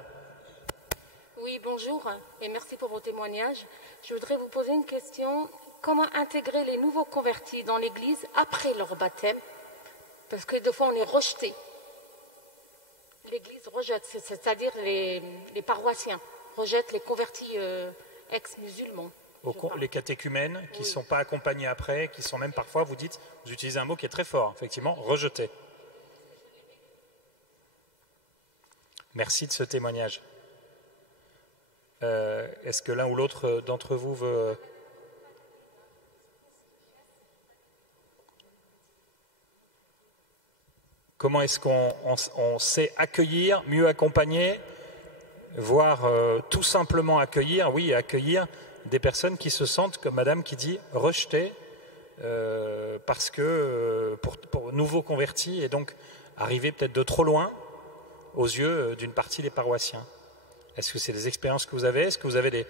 Oui, bonjour et merci pour vos témoignages. Je voudrais vous poser une question. Comment intégrer les nouveaux convertis dans l'Église après leur baptême? Parce que des fois, on est rejeté. L'Église rejette, c'est-à-dire les paroissiens rejettent les convertis ex-musulmans. Les catéchumènes qui ne sont pas accompagnés après, qui sont même parfois, vous utilisez un mot qui est très fort, effectivement, rejetés. Merci de ce témoignage. Est-ce que l'un ou l'autre d'entre vous veut... Comment est-ce qu'on sait accueillir, mieux accompagner, voire tout simplement accueillir, oui, accueillir des personnes qui se sentent, comme madame qui dit, rejetées parce que pour nouveaux convertis et donc arriver peut-être de trop loin aux yeux d'une partie des paroissiens. Est-ce que c'est des expériences que vous avez? Est-ce que vous avez des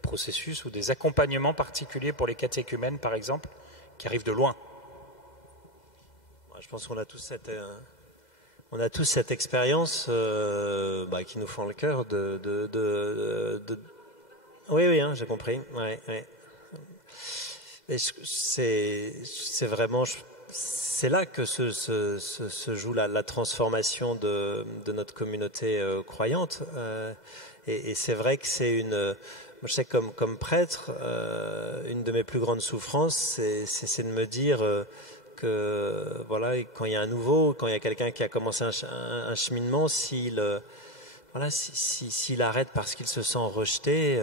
processus ou des accompagnements particuliers pour les catéchumènes, par exemple, qui arrivent de loin? Je pense qu'on a tous cette expérience qui nous fend le cœur Oui, hein, j'ai compris. Ouais. C'est vraiment... C'est là que se joue la transformation de notre communauté croyante. Et c'est vrai que c'est une... Moi, je sais que comme prêtre, une de mes plus grandes souffrances, c'est de me dire que voilà, quand il y a un nouveau, quand il y a quelqu'un qui a commencé un cheminement, s'il arrête parce qu'il se sent rejeté...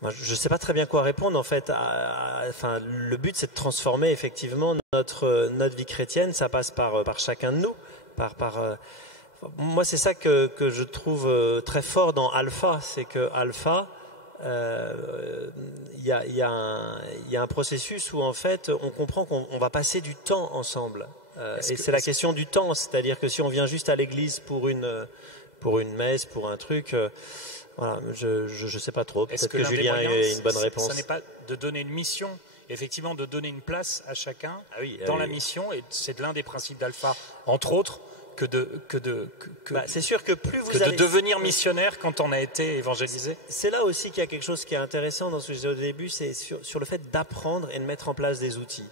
Moi, je ne sais pas très bien quoi répondre en fait. Le but, c'est de transformer effectivement notre vie chrétienne. Ça passe par chacun de nous. Moi, c'est ça que je trouve très fort dans Alpha, c'est que Alpha, il y a un processus où en fait, on comprend qu'on va passer du temps ensemble. Et c'est la question du temps, c'est-à-dire que si on vient juste à l'église pour une messe, pour un truc. Voilà, je ne sais pas trop. Peut-être que Julien a une bonne réponse. Ce n'est pas de donner une mission, effectivement de donner une place à chacun la mission, et c'est l'un des principes d'Alpha, entre autres, c'est sûr que plus vous de devenir missionnaire quand on a été évangélisé. C'est là aussi qu'il y a quelque chose qui est intéressant dans ce que je disais au début, c'est sur le fait d'apprendre et de mettre en place des outils.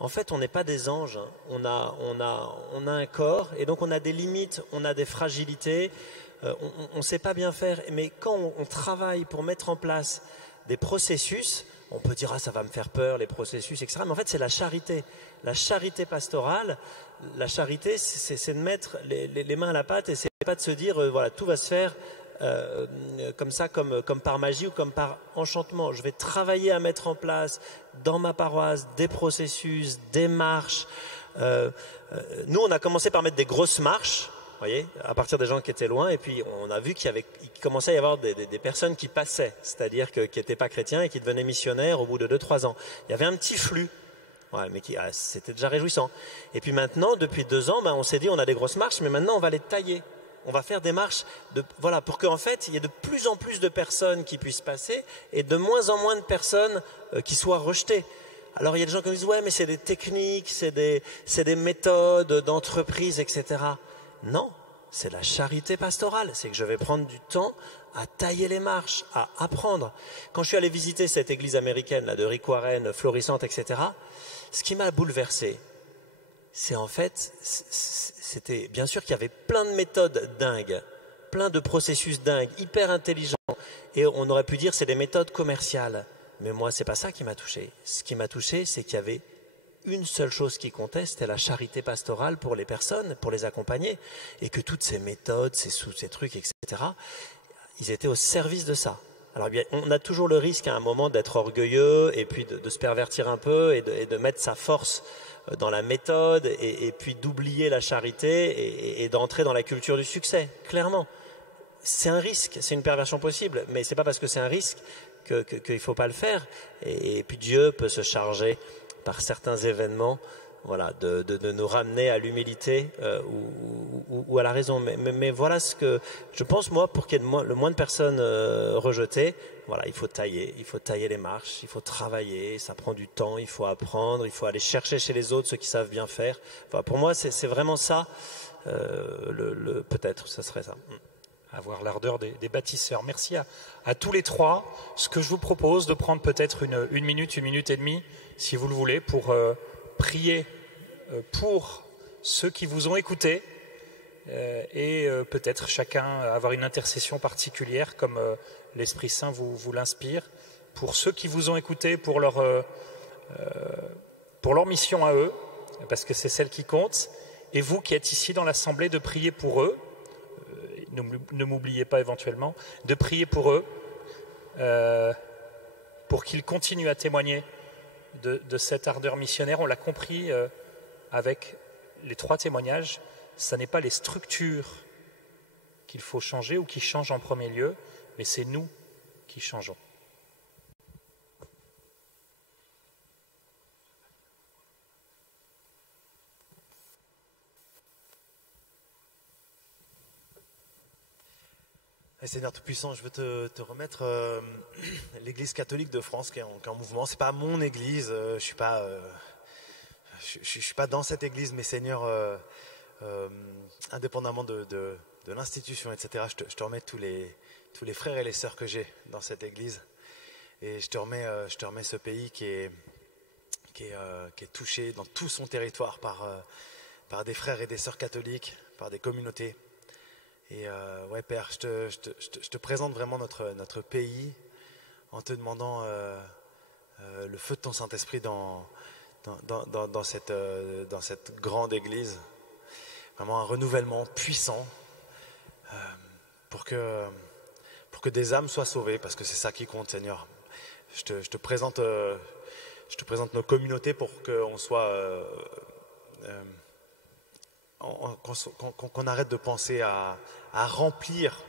En fait, on n'est pas des anges, hein. On a un corps, et donc on a des limites, on a des fragilités. On ne sait pas bien faire, mais quand on travaille pour mettre en place des processus, on peut dire ça va me faire peur, les processus, etc. Mais en fait, c'est la charité. La charité pastorale, la charité, c'est de mettre les mains à la pâte et c'est pas de se dire voilà, tout va se faire comme ça, comme par magie ou comme par enchantement. Je vais travailler à mettre en place dans ma paroisse des processus, des marches. Nous, on a commencé par mettre des grosses marches. Vous voyez, à partir des gens qui étaient loin, et puis on a vu qu'il commençait à y avoir des personnes qui passaient, c'est-à-dire qui n'étaient pas chrétiens et qui devenaient missionnaires au bout de 2-3 ans. Il y avait un petit flux, mais c'était déjà réjouissant. Et puis maintenant, depuis 2 ans, on s'est dit on a des grosses marches, mais maintenant on va les tailler. On va faire des marches pour qu'en fait, il y ait de plus en plus de personnes qui puissent passer et de moins en moins de personnes qui soient rejetées. Alors il y a des gens qui disent ouais, mais c'est des techniques, c'est des méthodes d'entreprise, etc. Non, c'est la charité pastorale, c'est que je vais prendre du temps à tailler les marches, à apprendre. Quand je suis allé visiter cette église américaine là, de Rick Warren, florissante, etc., ce qui m'a bouleversé, c'est en fait, c'était bien sûr qu'il y avait plein de méthodes dingues, plein de processus dingues, hyper intelligents, et on aurait pu dire c'est des méthodes commerciales. Mais moi, c'est pas ça qui m'a touché. Ce qui m'a touché, c'est qu'il y avait une seule chose qui comptait, c'était la charité pastorale pour les personnes, pour les accompagner, et que toutes ces méthodes, ces trucs, etc., ils étaient au service de ça. Alors bien, on a toujours le risque à un moment d'être orgueilleux, et puis de se pervertir un peu, et de mettre sa force dans la méthode, et puis d'oublier la charité, et d'entrer dans la culture du succès, clairement. C'est un risque, c'est une perversion possible, mais c'est pas parce que c'est un risque qu'il ne faut pas le faire, et puis Dieu peut se charger par certains événements, voilà, de nous ramener à l'humilité ou à la raison. Mais voilà ce que je pense, moi, pour qu'il y ait le moins de personnes rejetées, voilà, il faut tailler les marches, il faut travailler, ça prend du temps, il faut apprendre, il faut aller chercher chez les autres ceux qui savent bien faire. Enfin, pour moi, c'est vraiment ça, peut-être, ça serait ça. Avoir l'ardeur des bâtisseurs. Merci à tous les trois. Ce que je vous propose, de prendre peut-être une minute et demie, si vous le voulez, pour prier pour ceux qui vous ont écouté et peut-être chacun avoir une intercession particulière comme l'Esprit Saint vous l'inspire, pour ceux qui vous ont écouté, pour leur mission à eux, parce que c'est celle qui compte, et vous qui êtes ici dans l'Assemblée, de prier pour eux. Ne m'oubliez pas éventuellement de prier pour eux, pour qu'ils continuent à témoigner de cette ardeur missionnaire. On l'a compris avec les 3 témoignages, ce n'est pas les structures qu'il faut changer ou qui changent en premier lieu, mais c'est nous qui changeons. Seigneur Tout-Puissant, je veux te remettre l'Église catholique de France qui est en mouvement. C'est pas mon Église, je suis pas dans cette Église, mais Seigneur, indépendamment de l'institution, etc. Je te remets tous les frères et les sœurs que j'ai dans cette Église, et je te remets ce pays qui est touché dans tout son territoire par des frères et des sœurs catholiques, par des communautés. Et ouais, Père, je te présente vraiment notre pays en te demandant le feu de ton Saint-Esprit dans cette grande église. Vraiment un renouvellement puissant pour que des âmes soient sauvées, parce que c'est ça qui compte, Seigneur. Je te présente nos communautés pour qu'on soit... qu'on arrête de penser à remplir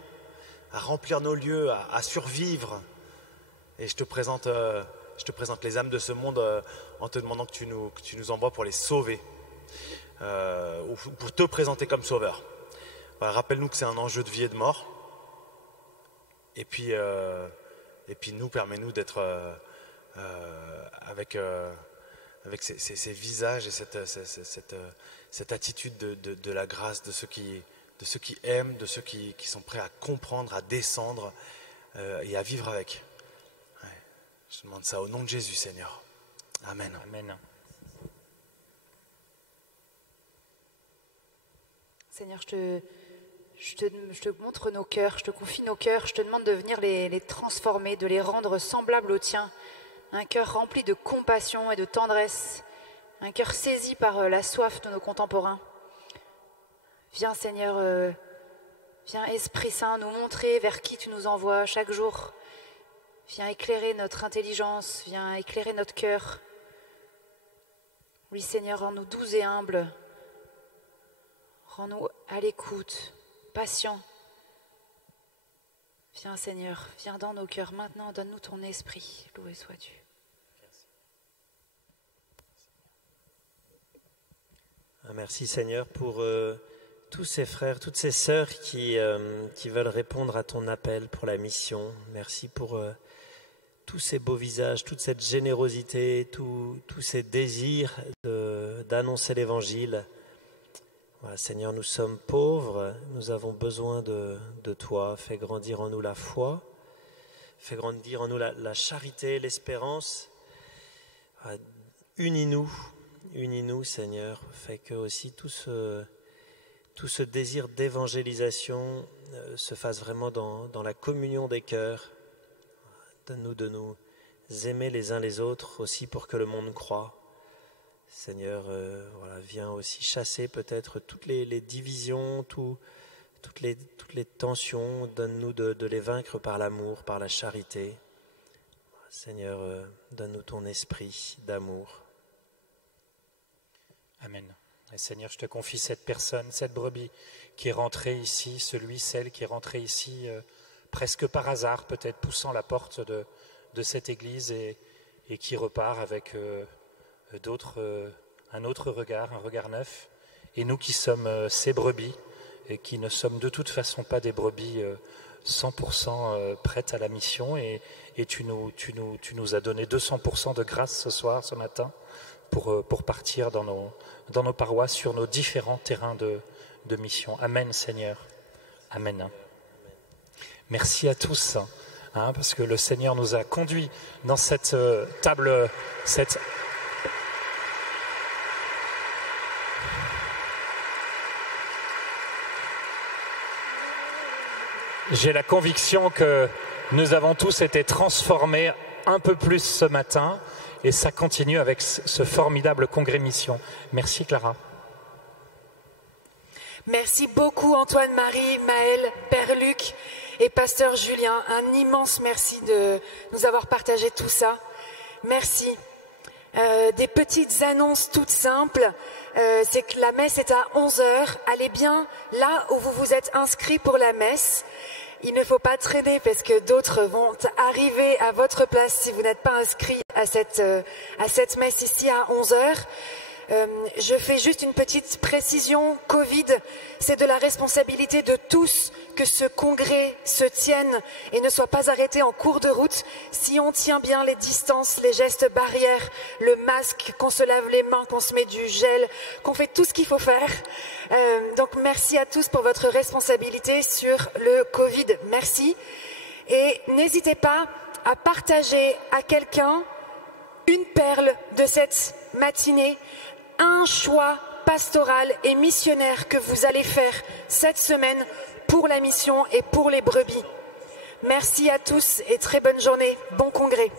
nos lieux, à survivre. Et je te présente les âmes de ce monde en te demandant que tu nous envoies pour les sauver, ou pour te présenter comme sauveur. Voilà, rappelle-nous que c'est un enjeu de vie et de mort. Et puis nous, permets-nous d'être avec ces visages et cette attitude de la grâce, de ceux qui aiment, de ceux qui sont prêts à comprendre, à descendre et à vivre avec. Ouais. Je demande ça au nom de Jésus, Seigneur. Amen. Amen. Seigneur, je te montre nos cœurs, je te confie nos cœurs, je te demande de venir les transformer, de les rendre semblables au tien. Un cœur rempli de compassion et de tendresse, un cœur saisi par la soif de nos contemporains. Viens, Seigneur, viens, Esprit Saint, nous montrer vers qui tu nous envoies chaque jour. Viens éclairer notre intelligence, viens éclairer notre cœur. Oui, Seigneur, rends-nous doux et humbles. Rends-nous à l'écoute, patients. Viens, Seigneur, viens dans nos cœurs maintenant, donne-nous ton esprit. Loué sois-tu. Merci, Seigneur, pour tous ces frères, toutes ces sœurs qui veulent répondre à ton appel pour la mission. Merci pour tous ces beaux visages, toute cette générosité, tous ces désirs d'annoncer l'Évangile. Voilà, Seigneur, nous sommes pauvres, nous avons besoin de toi. Fais grandir en nous la foi, fais grandir en nous la charité, l'espérance. Unis-nous, Seigneur. Fais que aussi tout ce désir d'évangélisation se fasse vraiment dans la communion des cœurs. Donne-nous de nous aimer les uns les autres aussi pour que le monde croie. Seigneur, voilà, viens aussi chasser peut-être toutes les divisions, toutes les tensions. Donne-nous de les vaincre par l'amour, par la charité. Seigneur, donne-nous ton esprit d'amour. Amen. Et Seigneur, je te confie cette personne, cette brebis qui est rentrée ici, celle qui est rentrée ici presque par hasard, peut-être poussant la porte de cette église et qui repart avec un autre regard, un regard neuf. Et nous qui sommes ces brebis, et qui ne sommes de toute façon pas des brebis 100% prêtes à la mission, et tu nous as donné 200% de grâce ce matin, pour partir dans nos paroisses, sur nos différents terrains de mission. Amen, Seigneur. Amen. Merci à tous, parce que le Seigneur nous a conduits dans cette table, J'ai la conviction que nous avons tous été transformés un peu plus ce matin, et ça continue avec ce formidable congrès mission. Merci Clara. Merci beaucoup Antoine-Marie, Maël, Père Luc et Pasteur Julien. Un immense merci de nous avoir partagé tout ça. Merci. Des petites annonces toutes simples. C'est que la messe est à 11h. Allez bien là où vous vous êtes inscrits pour la messe. Il ne faut pas traîner parce que d'autres vont arriver à votre place si vous n'êtes pas inscrit à cette messe ici à 11h. Je fais juste une petite précision. Covid, c'est de la responsabilité de tous que ce congrès se tienne et ne soit pas arrêté en cours de route. Si on tient bien les distances, les gestes barrières, le masque, qu'on se lave les mains, qu'on se met du gel, qu'on fait tout ce qu'il faut faire. Donc merci à tous pour votre responsabilité sur le Covid. Merci. Et n'hésitez pas à partager à quelqu'un une perle de cette matinée, un choix pastoral et missionnaire que vous allez faire cette semaine pour la mission et pour les brebis. Merci à tous et très bonne journée. Bon congrès.